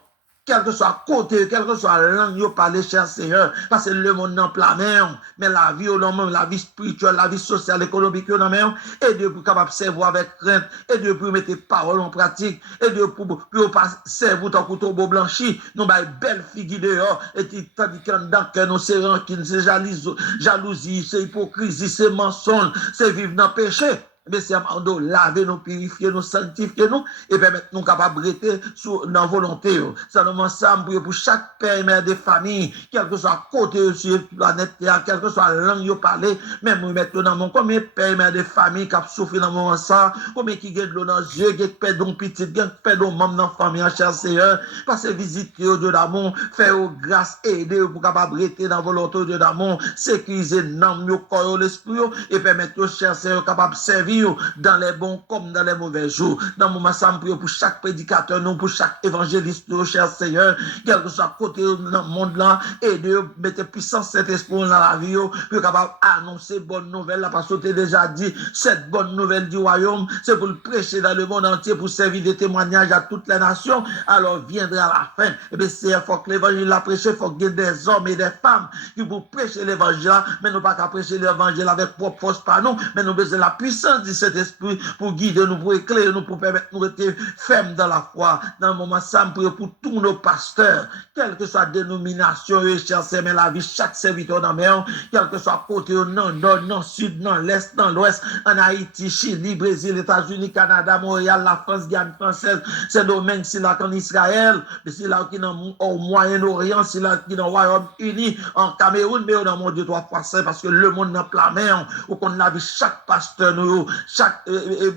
Quel que soit côté, quel que soit la langue, parler, cher Seigneur, parce que le monde n'est pas la mer, mais la vie au long, la vie spirituelle, la vie sociale, économique au long, et de pour capable servir avec crainte, et de pour mettre paroles en pratique, et de pour pas servir ton couteau beau blanchi, nous avons une belle figure dehors, et tandis qu'en dedans, que nous c'est rancune, c'est jalousie, c'est hypocrisie, c'est mensonge, c'est vivre dans le péché. mais c'est à nous laver, nous purifier, nous sanctifier, nous, et permettre nous capables de rester dans la volonté. Ça nous ensemble pour chaque père et mère de famille, quel que soit côté sur la planète Terre, quelle que soit la langue vous parlez, même vous mettez dans mon combien père et mère de famille qui a souffert dans le moment ça, combien qui gagne de l'eau dans les yeux, qui perdent petit, qui perdent membre dans la famille, cher Seigneur, passez visiter au Dieu d'amour, faire grâce, aider pour capable de rester dans la volonté au Dieu d'amour, sécuriser l'âme, le corps, l'esprit, et permettre aux cher Seigneur capable de servir dans les bons comme dans les mauvais jours. Dans le moment ça, pour chaque prédicateur, non, pour chaque évangéliste, cher Seigneur, quel que soit côté dans le monde là, et de mettre puissance cet esprit dans la vie, pour capable annoncer bonne nouvelle là, parce que tu as déjà dit, cette bonne nouvelle du royaume, c'est pour le prêcher dans le monde entier, pour servir de témoignage à toutes les nations, alors viendra la fin. Et bien, c'est il faut que l'évangile l'a prêché, il faut qu'il y ait des hommes et des femmes qui pour prêcher l'évangile, mais nous pas qu'à prêcher l'évangile avec propre force par nous, mais nous besoin de la puissance de cet esprit pour guider nous, pour éclairer nous, pour permettre nous d'être fermes dans la foi. Dans le moment, ça me prie pour tous nos pasteurs, quelle que soit la dénomination, chercher mais la vie, chaque serviteur dans mer, quel que soit côté, nord, nord, sud, nord, l'est, dans l'ouest, en Haïti, Chili, Brésil, États-Unis, Canada, Montréal, la France, Guyane française, c'est domaine, c'est là qu'en Israël, c'est là qui dans au Moyen-Orient, c'est là qui dans le Royaume-Uni, en Cameroun, mais dans mon Dieu, 3 fois saint, parce que le monde n'a pas la main, ou qu'on a vu chaque pasteur, nous, chaque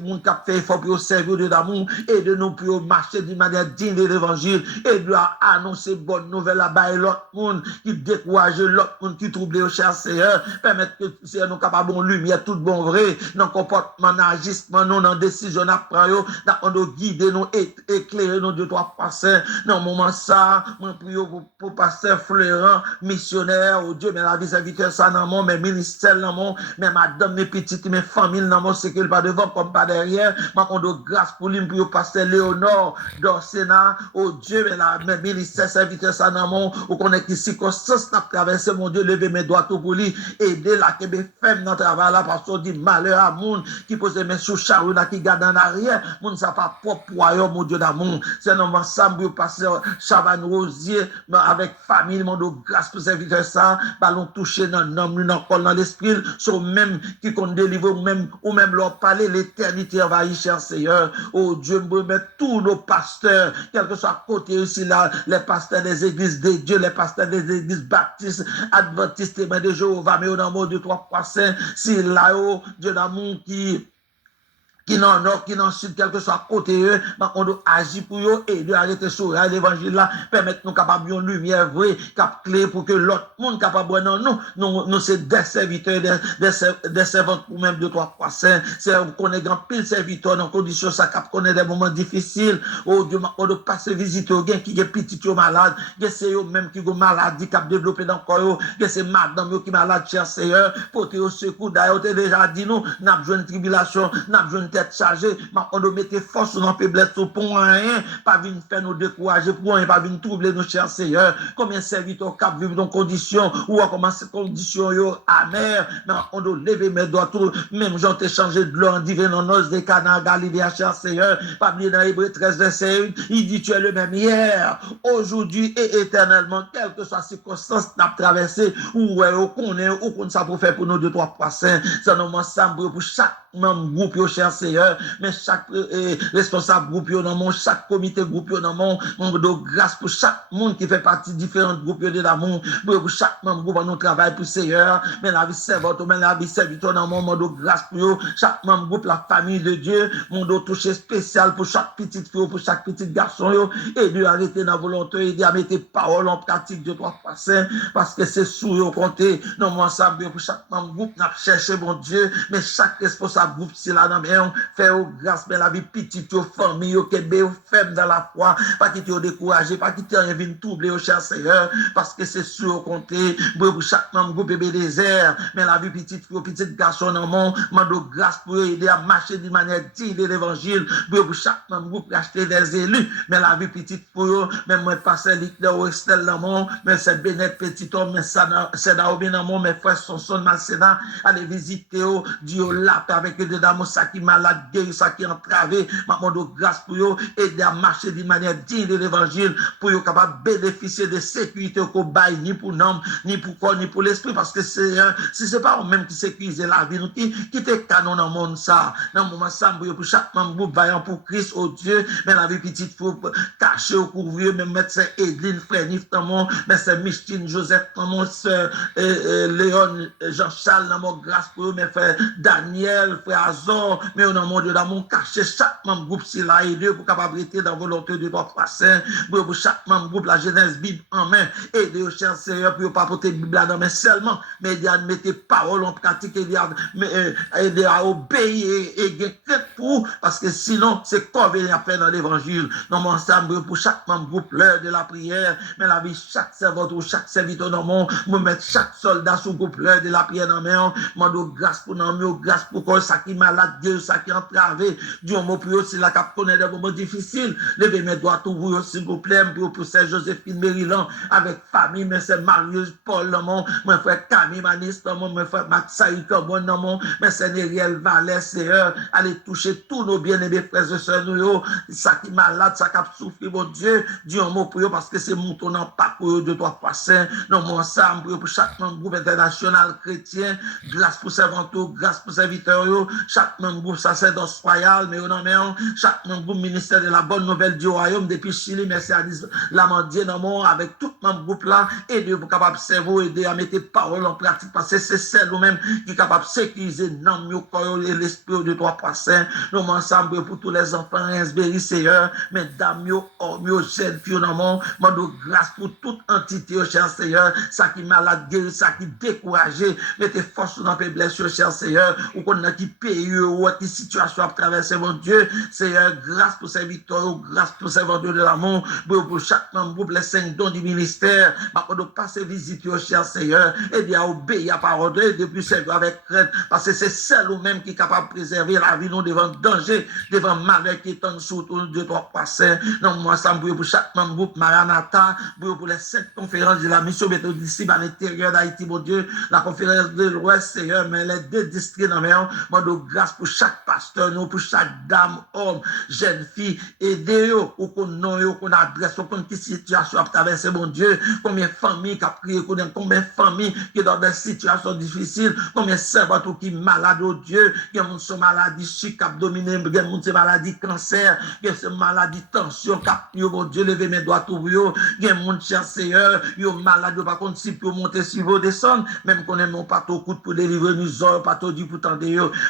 monde qui a fait effort pour servir de d'amour, et de nous pour marcher d'une manière digne de l'évangile, et de annoncer bonne nouvelle là-bas, et l'autre monde qui décourage, l'autre monde qui trouble au cher Seigneur, permettre que c'est nous capables de lumière, tout bon vrai, dans le comportement, dans l'agissement, dans la décision, dans nous guider, nous éclairer, nous, 2, 3 passeurs, dans le moment ça, mon prie pour pasteur Fleurant, missionnaire, oh Dieu, mais la vie serviteur, ça, dans mon, mes ministères, dans mon, mes madame, mes petites, mes familles, dans mon, c'est qu'il pas devant, comme pas derrière, ma on de grâce pour lui, pour pasteur Léonore, d'Orsena, oh Dieu, mais mes ministères, serviteurs, ça, dans mon, ou qu'on est ici, circonstances, n'a traversé, mon Dieu, lever mes doigts tout pour lui, aider la que mes femmes dans le travail là, parce qu'on dit malheur à moun, qui pose mes sous charou là, qui garde en arrière, moun ça pas propre royaume, mon Dieu d'amour, c'est un homme ensemble, pasteur Chavan Rosier, avec famille, mon Dieu, grâce pour serviteur ça, ballon touché dans l'homme, dans le corps, dans l'esprit, sur même qui qu'on délivre, ou même leur parler, l'éternité envahit, cher Seigneur, oh Dieu, me remet tous nos pasteurs, quel que soit côté aussi là, les pasteurs des églises de Dieu, les pasteurs des églises baptistes, adventistes, et de Jéhovah, mais au nom de 3 fois saint, c'est là, oh Dieu d'amour qui n'en nord, qui n'en sud, quel que soit côté eux, on doit agir pour eux et de arrêter sur l'évangile là, permettre nous capables de lumière vraie, cap clé pour que l'autre monde capable de nous c'est des serviteurs, des servantes ou même 2, 3 fois saint, c'est qu'on est grand pile serviteur dans conditions ça cap connaît des moments difficiles, oh Dieu, on doit passer visiter au gain qui est petit ou malade, que c'est eux même qui ont maladie cap développé dans le corps, que c'est madame qui malade, cher Seigneur, porter au secours, d'ailleurs, tu déjà dit nous, n'a besoin de tribulation, n'a besoin de tête chargée, on doit mettre force dans la faiblesse pour rien, pas venir faire nous décourager pour rien, pas venir troubler nos chers Seigneur. Combien serviteurs cap vivre dans conditions ou à comment ces conditions yo amères, mais on doit lever mes doigts tout, même j'en t'ai changé de l'eau en divin en os des Cana Galilée, cher Seigneur, pas oublier dans Hébreux 13 verset 1, il dit tu es le même hier, aujourd'hui et éternellement, quelle que soit la circonstance n'a traversé ou qu'on est ou qu'on ça pour faire pour nous 2, 3 saints, ça nous ensemble pour chaque membre groupe cher Seigneur, mais chaque responsable groupe dans mon, chaque comité groupe dans mon de grâce pour chaque monde qui fait partie de différents groupes de l'amour, pour chaque membre groupe nous travaille pour Seigneur, mais la vie servante, mais la vie serviteur dans mon monde de grâce pour eux, chaque membre groupe la famille de Dieu, mon de toucher spécial pour chaque petite fille, pour chaque petit garçon, et de arrêter dans la volonté, et de mettre parole en pratique de 3 fois saint, parce que c'est sous eux compter, non moi ça pour chaque membre groupe n'a cherché mon Dieu, mais chaque responsable groupe c'est là dans mais faire grâce mais la vie petite aux famille aux kébé aux femmes dans la foi pas qui te décourager pas qui te vient troubler au cher Seigneur parce que c'est sûr compter pour chaque membre groupe bébé désert mais la vie petite aux petits garçons dans mon mando grâce pour aider à marcher d'une manière digne de l'évangile pour chaque membre groupe acheter des élus mais la vie petite pour eux même moi passer Hitler ou Estelle dans mon mais c'est Bennett petit homme mais ça c'est dans bien dans mon mes frères sont Malséna aller visiter Dieu là avec avec eux d'amour, ça qui malade, guéri, ça qui entravé, m'a demandé grâce pour eux, aider à marcher d'une manière digne de l'évangile, pour eux capables de bénéficier de sécurité au bail, ni pour l'homme, ni pour corps, ni pour l'esprit, parce que si c'est pas eux-mêmes qui sécurisent la vie, nous qui te canon dans le monde ça, dans le moment ça, pour chaque membre groupe vaillant pour Christ, oh Dieu, mais la vie petite, pour cacher au couvrier, même mettre c'est Edline, frère Nif, mais c'est Micheline, Joseph, sœur Léon, Jean-Charles, dans mon grâce pour eux, mes frères Daniel, frère Azor, mais on a mon Dieu, dans mon caché, chaque membre groupe, c'est là, et Dieu, pour capabilité dans volonté de votre passé, pour chaque membre groupe, la Genèse Bible en main, et Dieu, cher Seigneur, pour ne pas porter Bible là, mais seulement, mais Dieu, mettez parole en pratique, et Dieu, à obéir, et crainte pour, parce que sinon, c'est quoi venir à faire dans l'évangile, dans mon ensemble, pour chaque membre groupe, l'heure de la prière, mais la vie, chaque servante ou chaque serviteur dans mon, me mettre chaque soldat sous groupe, l'heure de la prière dans mes mains, mando grâce pour nous, grâce pour quoi, ça qui malade, Dieu, ça qui entravé, Dieu, mon pour aussi la cap connaît des moments difficiles, levez mes doigts tout vous, s'il vous plaît, pour Saint Joséphine Maryland, avec famille, mais c'est Marius, Paul, mon frère Camille Manis, mon frère Max Saïd, mon mais c'est Nériel Valais, Seigneur, allez toucher tous nos bien-aimés frères et sœurs, nous, ça qui malade, ça qui a souffert, mon Dieu, Dieu, mon pour parce que c'est mon tournant pas pour eux, de toi, passé, non, mon ensemble, pour chaque membre groupe international chrétien, grâce pour servantaux, grâce pour serviteurs, chaque membre groupe sacerdoce royal, mais non, mais chaque membre groupe ministère de la bonne nouvelle du royaume, depuis Chili, merci à Lamandier, non, mon, avec tout membre groupe là, et de vous capable de servir, aider à mettre parole en pratique, parce que c'est celle nous-mêmes qui est capable de sécuriser, non, mieux, et l'esprit de toi, passé, nous, ensemble, pour tous les enfants, Rainsbury, Seigneur, mesdames, mieux, jeunes, filles, non, mon, grâce pour toute entité, cher Seigneur, ça qui malade, guéri, ça qui découragé, mettez force dans les blessures, cher Seigneur, ou qu'on a qui pays, ou qui situation à traverser, mon Dieu, Seigneur, grâce pour ces victoires, grâce pour ces vendeurs de l'amour, pour chaque membre groupe, les 5 dons du ministère, pour nous passer visiter, cher Seigneur, et à obéir à parole, et depuis servir avec crainte, parce que c'est celle ou même qui est capable de préserver la vie, nous devant danger, devant malheur qui est en dessous de toi, passer, non, moi, ça me pour chaque membre groupe, Maranatha, pour les 5 conférences de la mission méthodiste à l'intérieur d'Haïti, mon Dieu, la conférence de l'Ouest, Seigneur, mais les 2 districts dans mes moi, de grâce pour chaque pasteur, nous, pour chaque dame, homme, jeune fille, aidez-vous, ou qu'on adresse, ou qu'on qui situation à traverser, mon Dieu, combien de familles qui a prié, combien de familles qui sont dans des situations difficiles, combien de servants qui sont malades, oh Dieu, qui ont maladie chic, qui ont dominé, qui ont maladie cancer, qui ont maladie tension, qui ont, mon Dieu, levé mes doigts tout vous, qui ont, cher Seigneur, qui ont malade, par contre, si pour monter, si vous descendre, même qu'on n'aime pas tout coup pour délivrer nous autres, pas tout dit pour tendre,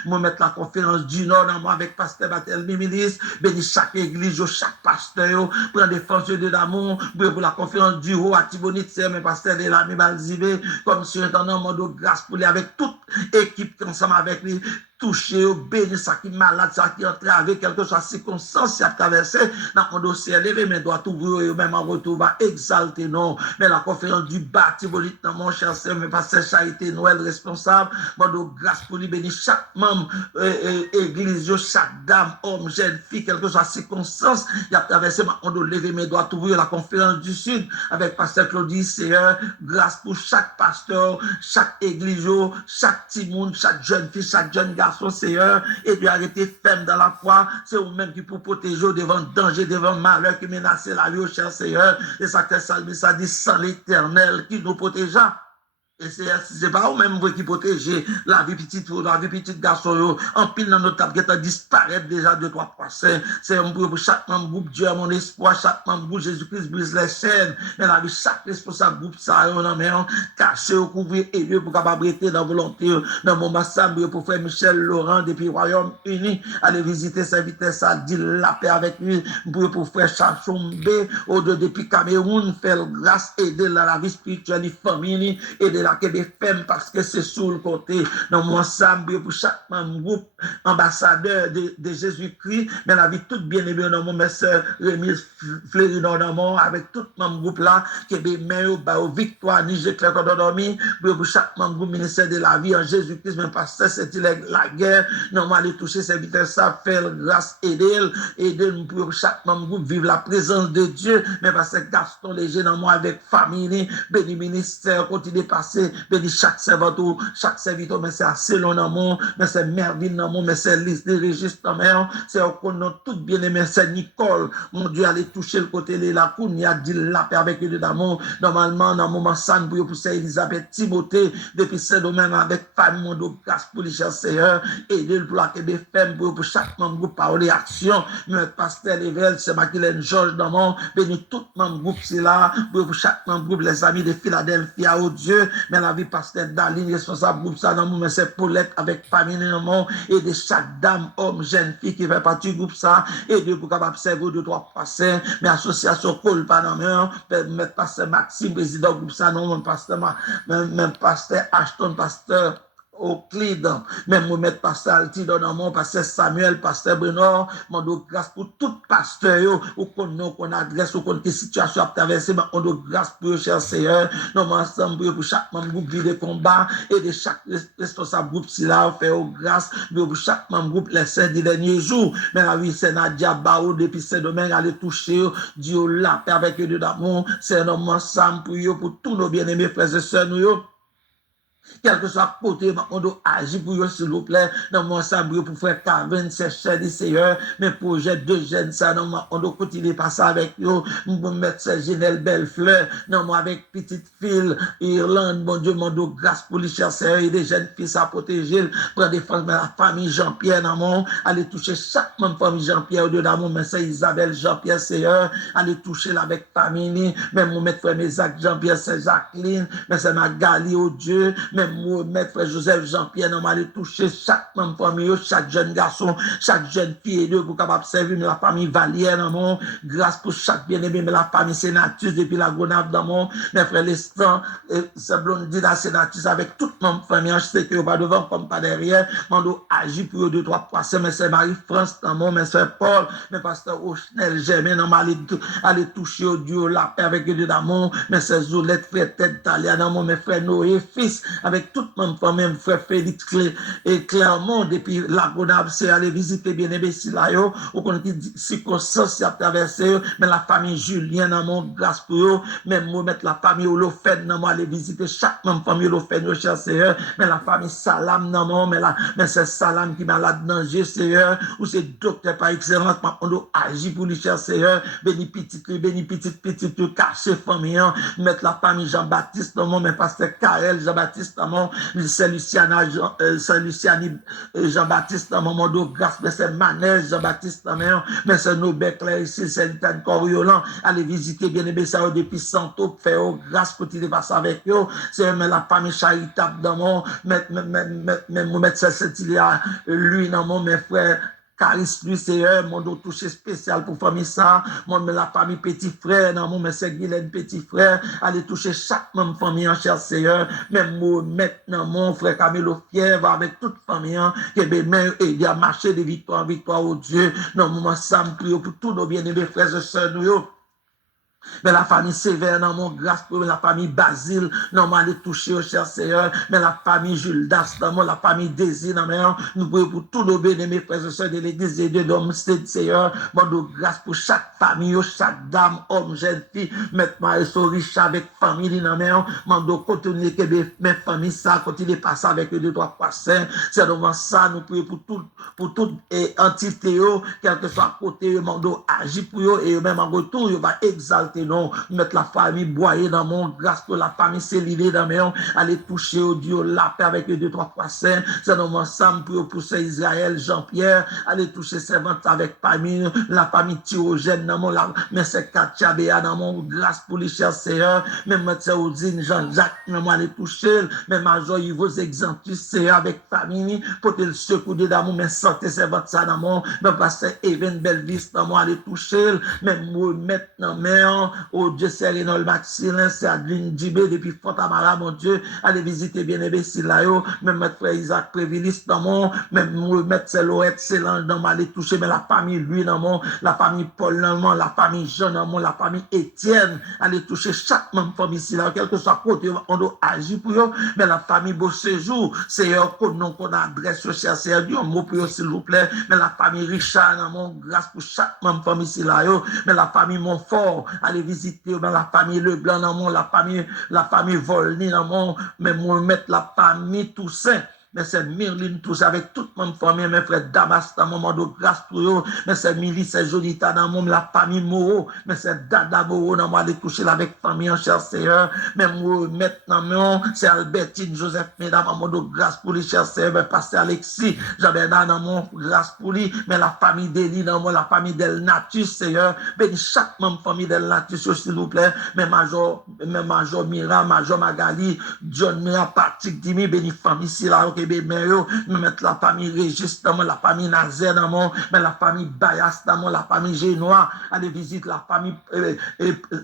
moi mettre la conférence du Nord dans moi avec pasteur Barthélemy ministre, béni chaque église, chaque pasteur, prendre défense de l'amour, pour la conférence du Haut à Tibonite, mais pasteur de l'ami Balzivé, comme sur un homme de grâce pour lui, avec toute équipe ensemble avec lui, touché, béni, ça qui est malade, ça qui est entravé, quelque chose, circonstance, qui a traversé, dans mon dossier, levé mes doigts, ouvrir, même en retour, va exalter, non, mais la conférence du bâtiment, dans mon cher Seigneur, mais pasteur Charité Noël, responsable, mon de grâce pour lui, béni, chaque membre, église, chaque dame, homme, jeune fille, quelque chose, circonstance, qui a traversé, mon de lever mes doigts, ouvrir la conférence du Sud, avec pasteur Claudie, Seigneur, grâce pour chaque pasteur, chaque église, chaque petit monde, chaque jeune fille, chaque jeune garçon, Seigneur, et de arrêter ferme dans la foi, c'est vous-même qui pour protéger devant danger, devant malheur qui menace la vie, cher Seigneur, et ça que ça dit sans l'Éternel qui nous protégea. Et c'est pas vous-même qui protégez la vie petite garçon, en pile dans notre table qui est disparaître déjà de 3 passés. C'est pour chaque membre groupe, Dieu mon espoir, chaque membre groupe, Jésus-Christ brise les chaînes, mais la vie, chaque responsable groupe, ça, on en met caché au couvrir et Dieu pour capable dans la volonté, dans mon assemblée pour frère Michel Laurent depuis Royaume-Uni, aller visiter serviteur, ça dit la paix avec lui, pour frère Chachombe, depuis Cameroun, faire grâce, aider la vie spirituelle, famille, aider la que des femmes parce que c'est sous le côté dans mon ensemble pour chaque membre groupe ambassadeur de Jésus-Christ mais la vie toute bien aimée dans mon sœur Remise Fleury dans mon avec tout membre groupe là qui est meilleur au victoire ni j'ai clair qu'on dormi pour chaque membre groupe ministère de la vie en Jésus-Christ même parce que c'est la guerre non aller toucher serviteur ça faire grâce aider pour chaque membre groupe vivre la présence de Dieu mais parce que Gaston léger dans moi avec famille béni ministère continue de passer c'est béni chaque serviteur, mais c'est assez long dans mon, mais c'est Mervyn dans mon, mais c'est Lise de Régis dans mon, c'est au nom tout bien aimé, c'est Nicole, mon Dieu, aller toucher le côté de la cour, il y a dit la paix avec eux d'amour, normalement, dans le moment, ça, pour pousser Elisabeth Timothée, depuis ce domaine avec famille, mon Dieu, grâce pour les chers Seigneur, aider pour la Québec FM, pour chaque membre groupe, parole et action, mais pasteur Level, c'est Maquilène Georges dans mon, béni tout membre groupe, c'est là, pour chaque membre groupe, les amis de Philadelphie, oh Dieu, mais la vie pasteur Daline, responsable groupe, ça dans mon, mais c'est Paulette avec famille dans mon, et de chaque dame, homme, jeune fille qui fait partie du groupe, ça, et de pour capable servir 2, 3 passeurs, mais association Cole Panamé, mettre pasteur Maxime, président groupe, ça, non, même pasteur Ashton, pasteur Euclide, même moi mettre pasteur Altido dans mon pasteur Samuel, pasteur Bruno, mon grâce pour tout pasteur ou qu'on adresse ou qu'on qui situation à traverser, on doit grâce pour cher Seigneur, nous ensemble pour chaque membre groupe de combat et de chaque responsable groupe si là fait grâce pour chaque membre groupe les 5 derniers jours, mais la vie c'est Nadia Bao depuis ce domaine aller toucher Dieu la paix avec Dieu d'amour, c'est nous ensemble pour tous nos bien-aimés frères et sœurs nous. Quel que soit côté, on doit agir pour eux, s'il vous plaît. Dans mon sabre, pour faire 47 Seigneur, mes projets de jeunes, ça, on doit continuer par ça avec eux. On doit mettre ces Genel Bellefleur, non, moi, avec petite fille, Irlande, mon Dieu, mon Dieu, grâce pour les chercheurs et des jeunes filles à protéger, pour défendre la famille Jean-Pierre, dans mon, aller toucher chaque même famille Jean-Pierre, au Dieu d'amour, mais c'est Isabelle Jean-Pierre, Seigneur, aller toucher avec famille, même mon maître frère Mézac Jean-Pierre, c'est Jacqueline, mais c'est Magali, au Dieu, même mon maître frère Joseph Jean-Pierre, non, aller toucher chaque même famille, chaque jeune garçon, chaque jeune fille, et Dieu, pour capable servir, mais la famille Valière, dans mon, grâce pour chaque bien-aimé, mais la famille Sénatus, depuis la Gonave, dans mon, mes frères Lestan, c'est Blondie, la Sénatus, avec toute mon famille, je sais que pas devant, comme pas derrière, mon doit agir pour eux, 2, 3 poissons, mais c'est Marie-France, dans mon, mais c'est Paul, mais pasteur Ochnel, Germain, non, aller toucher au Dieu, la paix avec Dieu d'amour, mais c'est Zolette, frère Tête Talia, dans mon, mes frères Noé, fils, avec toute mon famille, mes frères Félix et Clermont, depuis la Gonave, c'est aller visiter bien-aimé si là, ou qu'on dit circonstances à traverser, mais la famille Julien, dans mon, grâce pour eux, même moi, mettre la famille Olofène, dans mon, aller visiter chaque même famille Olofène, au cher Seigneur, mais la famille Salam, dans mon, mais c'est Salam qui malade dans Dieu, Seigneur, ou c'est docteur par excellence, on doit agir pour lui, cher Seigneur, béni petit, caché famille, mettre la famille Jean-Baptiste, dans mon, mais pasteur Karel Jean-Baptiste, dans mon, c'est Luciani Jean-Baptiste, dans mon, de grâce, mais c'est Manel Jean-Baptiste, dans mon, mais c'est Nobel Claire ici, c'est Litan Coriolan, allez visiter bien aimé ça depuis Santo, faire grâce pour qu'il passe avec eux, c'est la famille charitable dans mon, mettre Cécilia, lui dans mon, mes frères, Caris lui Seigneur, mon dos touché spécial pour famille ça, mon la famille petit frère, dans mon mais Guylaine petit frère, aller toucher chaque même famille en cher Seigneur, même moi maintenant mon frère Camilo Fièvre avec toute famille, qui bien aider à marcher de victoire en victoire au Dieu, dans mon ensemble pour tous nos bien-aimés frères et sœurs nous. Mais la famille Sévère, dans mon grâce pour la famille Basile, non, moi, aller toucher au cher Seigneur, mais la famille Jules Das, dans mon, la famille Désir, non, mais nous prions pour tous nos bien-aimés frères et sœurs de l'église et de l'homme, Seigneur, mon de grâce pour chaque famille, chaque dame, homme, jeune fille, mettre moi et son riche avec famille, non, mais mon de continuer que mes familles, ça, continuer passer avec eux, 2, 3 passants, c'est devant ça, nous prions pour toute entité, quel que soit côté, mon de agir pour eux, et même en retour, il va exalter. Non, mettre la famille boyer dans mon grâce pour la famille cellulée dans mon aller toucher au Dieu la paix avec les 2, 3 passants, c'est dans ensemble pour pousser Israël Jean-Pierre, aller toucher servante avec famille, la famille Thyrogène dans mon mais c'est Katia Béa dans mon grâce pour les chers Seigneur, même mettre Odine Jean-Jacques, même aller toucher, même Major Yves Exemptus Seigneur avec famille, pour le secours de d'amour, mais santé servante ça dans mon, même pasteur Even Belvis dans mon aller toucher, même moi maintenant mère oh Dieu, c'est Renol Maxilin, c'est Adeline Dibé, depuis Fontamara, mon Dieu, allez visiter bien aimé Silayo, même mettre frère Isaac Prévilis dans mon, même mettre Céloette, Célange dans mon, aller toucher, mais la famille lui dans mon, la famille Paul dans mon, la famille Jean dans mon, la famille Étienne, aller toucher chaque même famille Silayo, quel que soit côté, on doit agir pour eux, mais la famille Beau Séjour, c'est eux qu'on adresse au cher Dieu, un mot pour eux, s'il vous plaît, mais la famille Richard dans mon, grâce pour chaque même famille Silayo, mais la famille Montfort, aller visiter dans la famille Leblanc dans mon, la famille Volny dans mon, mais moi mettre la famille Toussaint. Mais c'est Myrline tous avec toute mon famille, mes frères Damas dans mon moment de grâce pour eux. Mais c'est Milly, c'est Jonita dans mon la famille Moreau. Mais c'est Dada Moreau dans moi aller toucher avec famille en cher Seigneur. Mais moi maintenant, c'est Albertine, Joseph, mesdames, mon de grâce pour les chers Seigneur. Mais pasteur Alexis, j'avais dans mon grâce pour lui. Mais la famille d'Eli dans moi, la famille d'El Natus, Seigneur. Bénis chaque membre famille d'El Natus, s'il vous plaît. Mais Major Mira, Major Magali, John Mira, Patrick Dimi, bénis famille ici là, ok. Me mettre la famille Régis dans la famille Nazaire dans mon, mais la famille Bayas dans la famille Génois, aller visiter la famille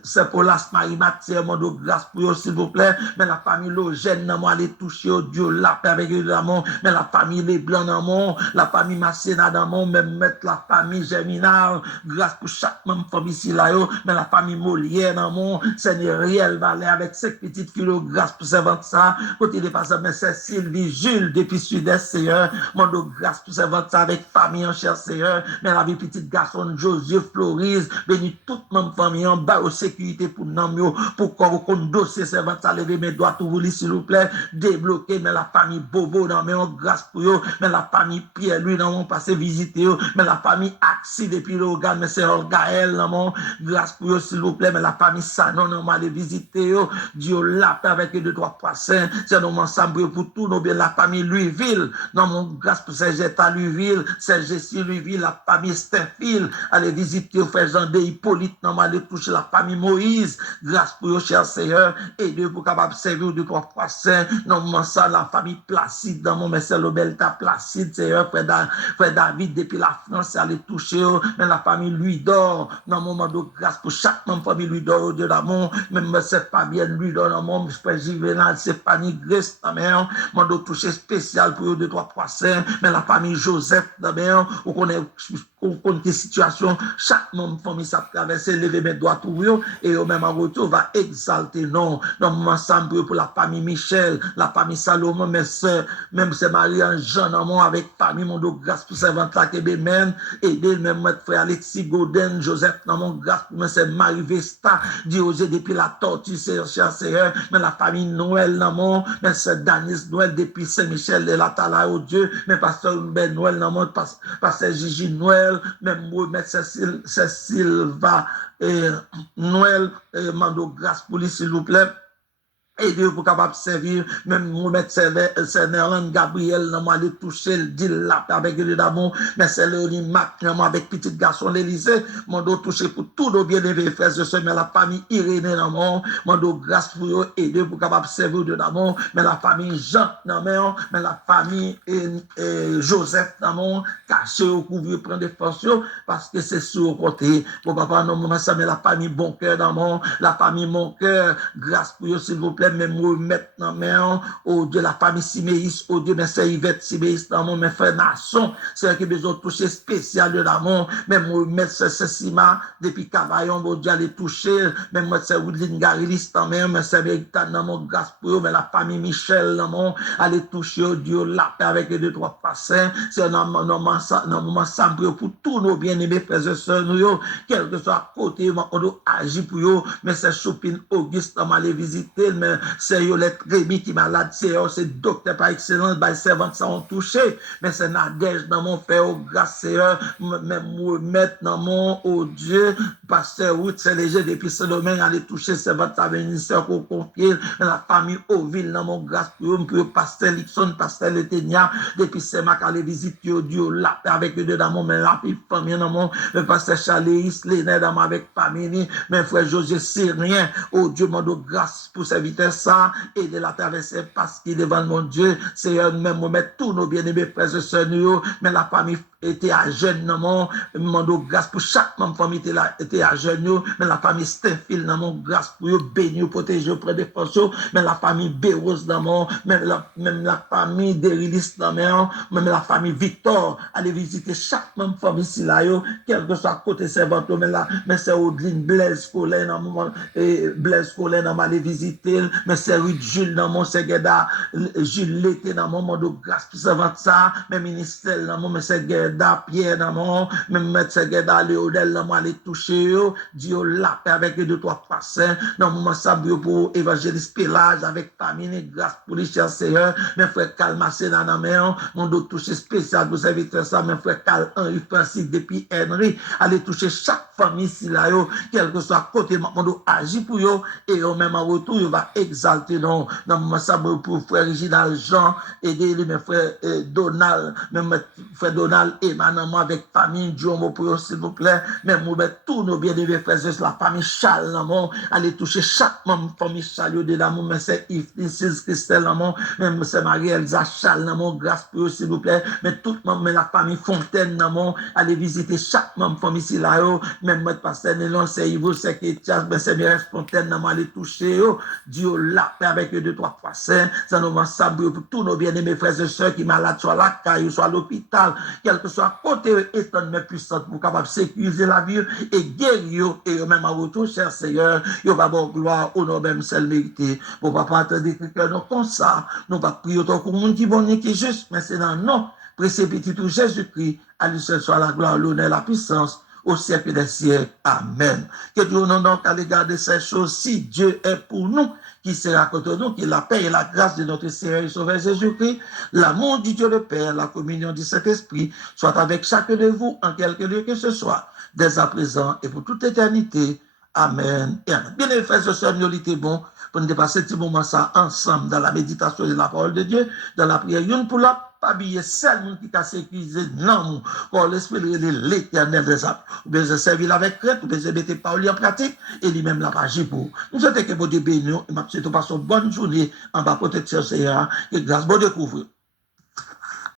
Sepolas Marie-Mathieu, mon de grâce pour eux, s'il vous plaît, mais la famille Logène dans moi, aller toucher au Dieu là, avec eux dans mon, mais la famille Les Blancs dans mon, la famille Masséna dans mon, même mettre la famille Germinal, grâce pour chaque membre famille ici là, mais la famille Molière dans mon, Seigneur Riel Valais avec 5 petites kilos, grâce pour ces ventes ça, côté des passants, mais c'est Sylvie Jules, depuis Sud-Est, Seigneur, mon de grâce pour ces ventes avec famille en cher, Seigneur, mais la vie petite garçon Joseph Florise, bénis toute ma famille en bas aux sécurité pour nous, pour qu'on dossier ces ventes à lever mes doigts tout vous s'il vous plaît, débloquer, mais la famille Bobo dans mes grâce pour eux, mais la famille Pierre, lui, dans mon passé visiter eux, mais la famille Axi depuis l'organe, mais c'est Gaël dans mon grâce pour eux, s'il vous plaît, mais la famille Sanon dans moi de visiter eux, Dieu l'a avec 2-3 passants, c'est dans mon ensemble pour tout, nous bien la famille Louisville, dans mon grâce pour Saint-Jeta Louisville, Saint-Jessie Louisville, la famille Stenfield, allez visiter au frère Jean-Dé Hippolyte, non, aller toucher la famille Moïse, grâce pour eux, cher Seigneur, et Dieu pour capable servir 2-3 passants, non, mon ça, la famille Placide, dans mon Messel Lobelta Placide, Seigneur, frère David, depuis la France, allez toucher, mais la famille Louis d'Or, dans mon moment de grâce pour chaque membre famille Louis d'Or, Dieu d'amour, même c'est Fabienne Louis d'Or, dans mon frère Juvenal, Stéphanie Grace, dans mon de toucher spécial pour eux 2-3 passants, mais la famille Joseph, d'abord, on connaît des situations, chaque membre famille ça traverser, lever mes doigts pour eux, et au même en retour va exalter, non, dans mon ensemble pour la famille Michel, la famille Salomon, mes soeurs, même c'est Marie-Anne Jean, avec famille, mon de grâce pour ces ventes là, qui même, aider même notre frère Alexis Godin, Joseph, dans mon grâce pour moi, c'est Marie Vesta, Diosé depuis la tortue, c'est cher Seigneur, mais la famille Noël, dans mon, mais c'est Danis Noël depuis Saint-Michel de la Tala au Dieu, mais pasteur Ben Noël, dans mon, pasteur Gigi Noël, même moi, mais Cécile va, Noël, mando grâce pour lui, s'il vous plaît. Et Dieu pour capable servir, même nous mettre Nerland Gabriel, nous aller toucher le deal là avec le d'amour, mais c'est Léonie Mac, avec petit garçon l'Élysée, mon dos touché pour tous nos bien-aimés frères et sœurs, mais la famille Irénée dans mon dos grâce pour eux, et Dieu pour capable servir de d'amour, mais la famille Jean dans mais la famille Joseph dans mon caché au couvert prendre des fonctions, parce que c'est sur côté, pour papa non, mais la famille Bon Cœur dans mon, la famille Mon Cœur, grâce pour eux, s'il vous plaît, même moi maintenant, oh Dieu, la famille Siméis, oh Dieu, mais c'est Yvette Siméis dans mon, mes frères Nasson, c'est qui besoin de toucher spécial de l'amour, même moi mettre c'est Sima, depuis Cavaillon, oh Dieu, aller toucher, même moi c'est Woodline Garilis dans mon, mais c'est véritable dans mon grâce pour eux, mais la famille Michel dans mon, aller toucher, oh Dieu, là, avec les 2-3 passants, c'est dans mon moment sambre pour tous nos bien-aimés frères et sœurs, nous, quel que soit à côté, on doit agir pour eux, mais c'est Chopin Auguste dans ma les visiter, mais c'est Yolette Rémi qui malade, c'est docteur par excellence, les servantes ça ont touché, mais c'est Nadège dans mon frère, grâce Seigneur, même mettre dans mon, oh Dieu, pasteur Wout, c'est léger depuis ce domaine, aller toucher servante à ministère qu'on confie, la famille Oville dans mon grâce pour pasteur Lixon, pasteur Letenia, depuis c'est ma aller visiter au Dieu, là, avec eux dans mon, mais la famille dans mon, le pasteur Chaléis, l'aîné dans mon, avec famille, mes frères José Syrien, oh Dieu, mon grâce pour serviteur ça, et de la traverser parce qu'il est devant mon Dieu, Seigneur, même mettre tous nos bien-aimés frères et sœurs, mais la famille était à jeune, non, mon grâce pour chaque membre famille était à jeune, mais la famille Stenfield, non, grâce pour eux, bénir, protéger auprès des forces, mais la famille Béros, non, même la famille Derilis, non, même la famille Victor, aller visiter chaque membre famille ici, là, quel que soit côté servant, mais c'est Odline Blaise Colin, non, et Blaise Colin, non, aller visiter, mais c'est Ruth Jules, non, mon Segeda, Jules l'été, dans mon monde de grâce pour servant ça, mais ministère, non, mais c'est Segeda, Pierre Namon, même mettre Segeda, Léodel, Namon, aller toucher, Dieu la paix avec 2-3 passants, dans le moment ça, pour évangéliste Pélage, avec famille, grâce pour les chers seigneurs, mes frères Calmacé dans la main, mon dos toucher spécial pour servir ça, mes frères Cal Henri Francis depuis Henry, aller toucher chaque famille ici là, quel que soit côté, mon dos agit pour eux, et même en retour, il va exalter dans le moment ça, pour frère Reginald Jean, aider mes frères Donald, même frère Donald et maman avec famille, Dieu pour eux, s'il vous plaît, même tous nos bien-aimés frères, la famille Charles, aller toucher chaque membre famille Charles de l'amour, mais c'est Yves, Christelle, même c'est Marie-Elsa Charles, grâce pour eux, s'il vous plaît, mais tout le monde, mais la famille Fontaine, aller visiter chaque membre famille ici là, même moi, pasteur Nélon, c'est Yves, c'est Kétias, mais c'est Mireille Fontaine, aller toucher, Dieu la paix avec 2-3 passants, ça nous va savoir pour tous nos bien-aimés frères et sœurs qui malades, soit la caille, soit à l'hôpital, quel que soit côté étant mais puissante pour capable sécuriser la vie et guérir et même en retour, cher Seigneur, il va avoir gloire au nom même seul mérité. Pour papa attendre que nous comme ça, nous va prier autant que le monde qui bon et qui est juste, mais c'est dans le nom précipité tout Jésus-Christ, à lui seul soit la gloire, l'honneur, la puissance au siècle des siècles. Amen. Que Dieu nous donc à l'égard de ces choses, si Dieu est pour nous, qui sera contre nous, qui la paix et la grâce de notre Seigneur et Sauveur Jésus-Christ, l'amour du Dieu le Père, la communion du Saint-Esprit, soit avec chacun de vous, en quelque lieu que ce soit, dès à présent et pour toute éternité. Amen. Et amen. Bien, les frères et sœurs, nous était bon pour nous dépasser ce moment ça ensemble dans la méditation de la parole de Dieu, dans la prière, une pour l'autre. Pas oublier seul monde qui t'a sécurisé non pour l'esprit de l'éternel des âmes. Vous devez servir avec crainte, vous devez mettre parole en pratique et lui-même la page pour. Nous souhaitons que vous Dieu bénisse et m'a souhaité passer une bonne journée en bas protection Seigneur et grâce bon découvrir.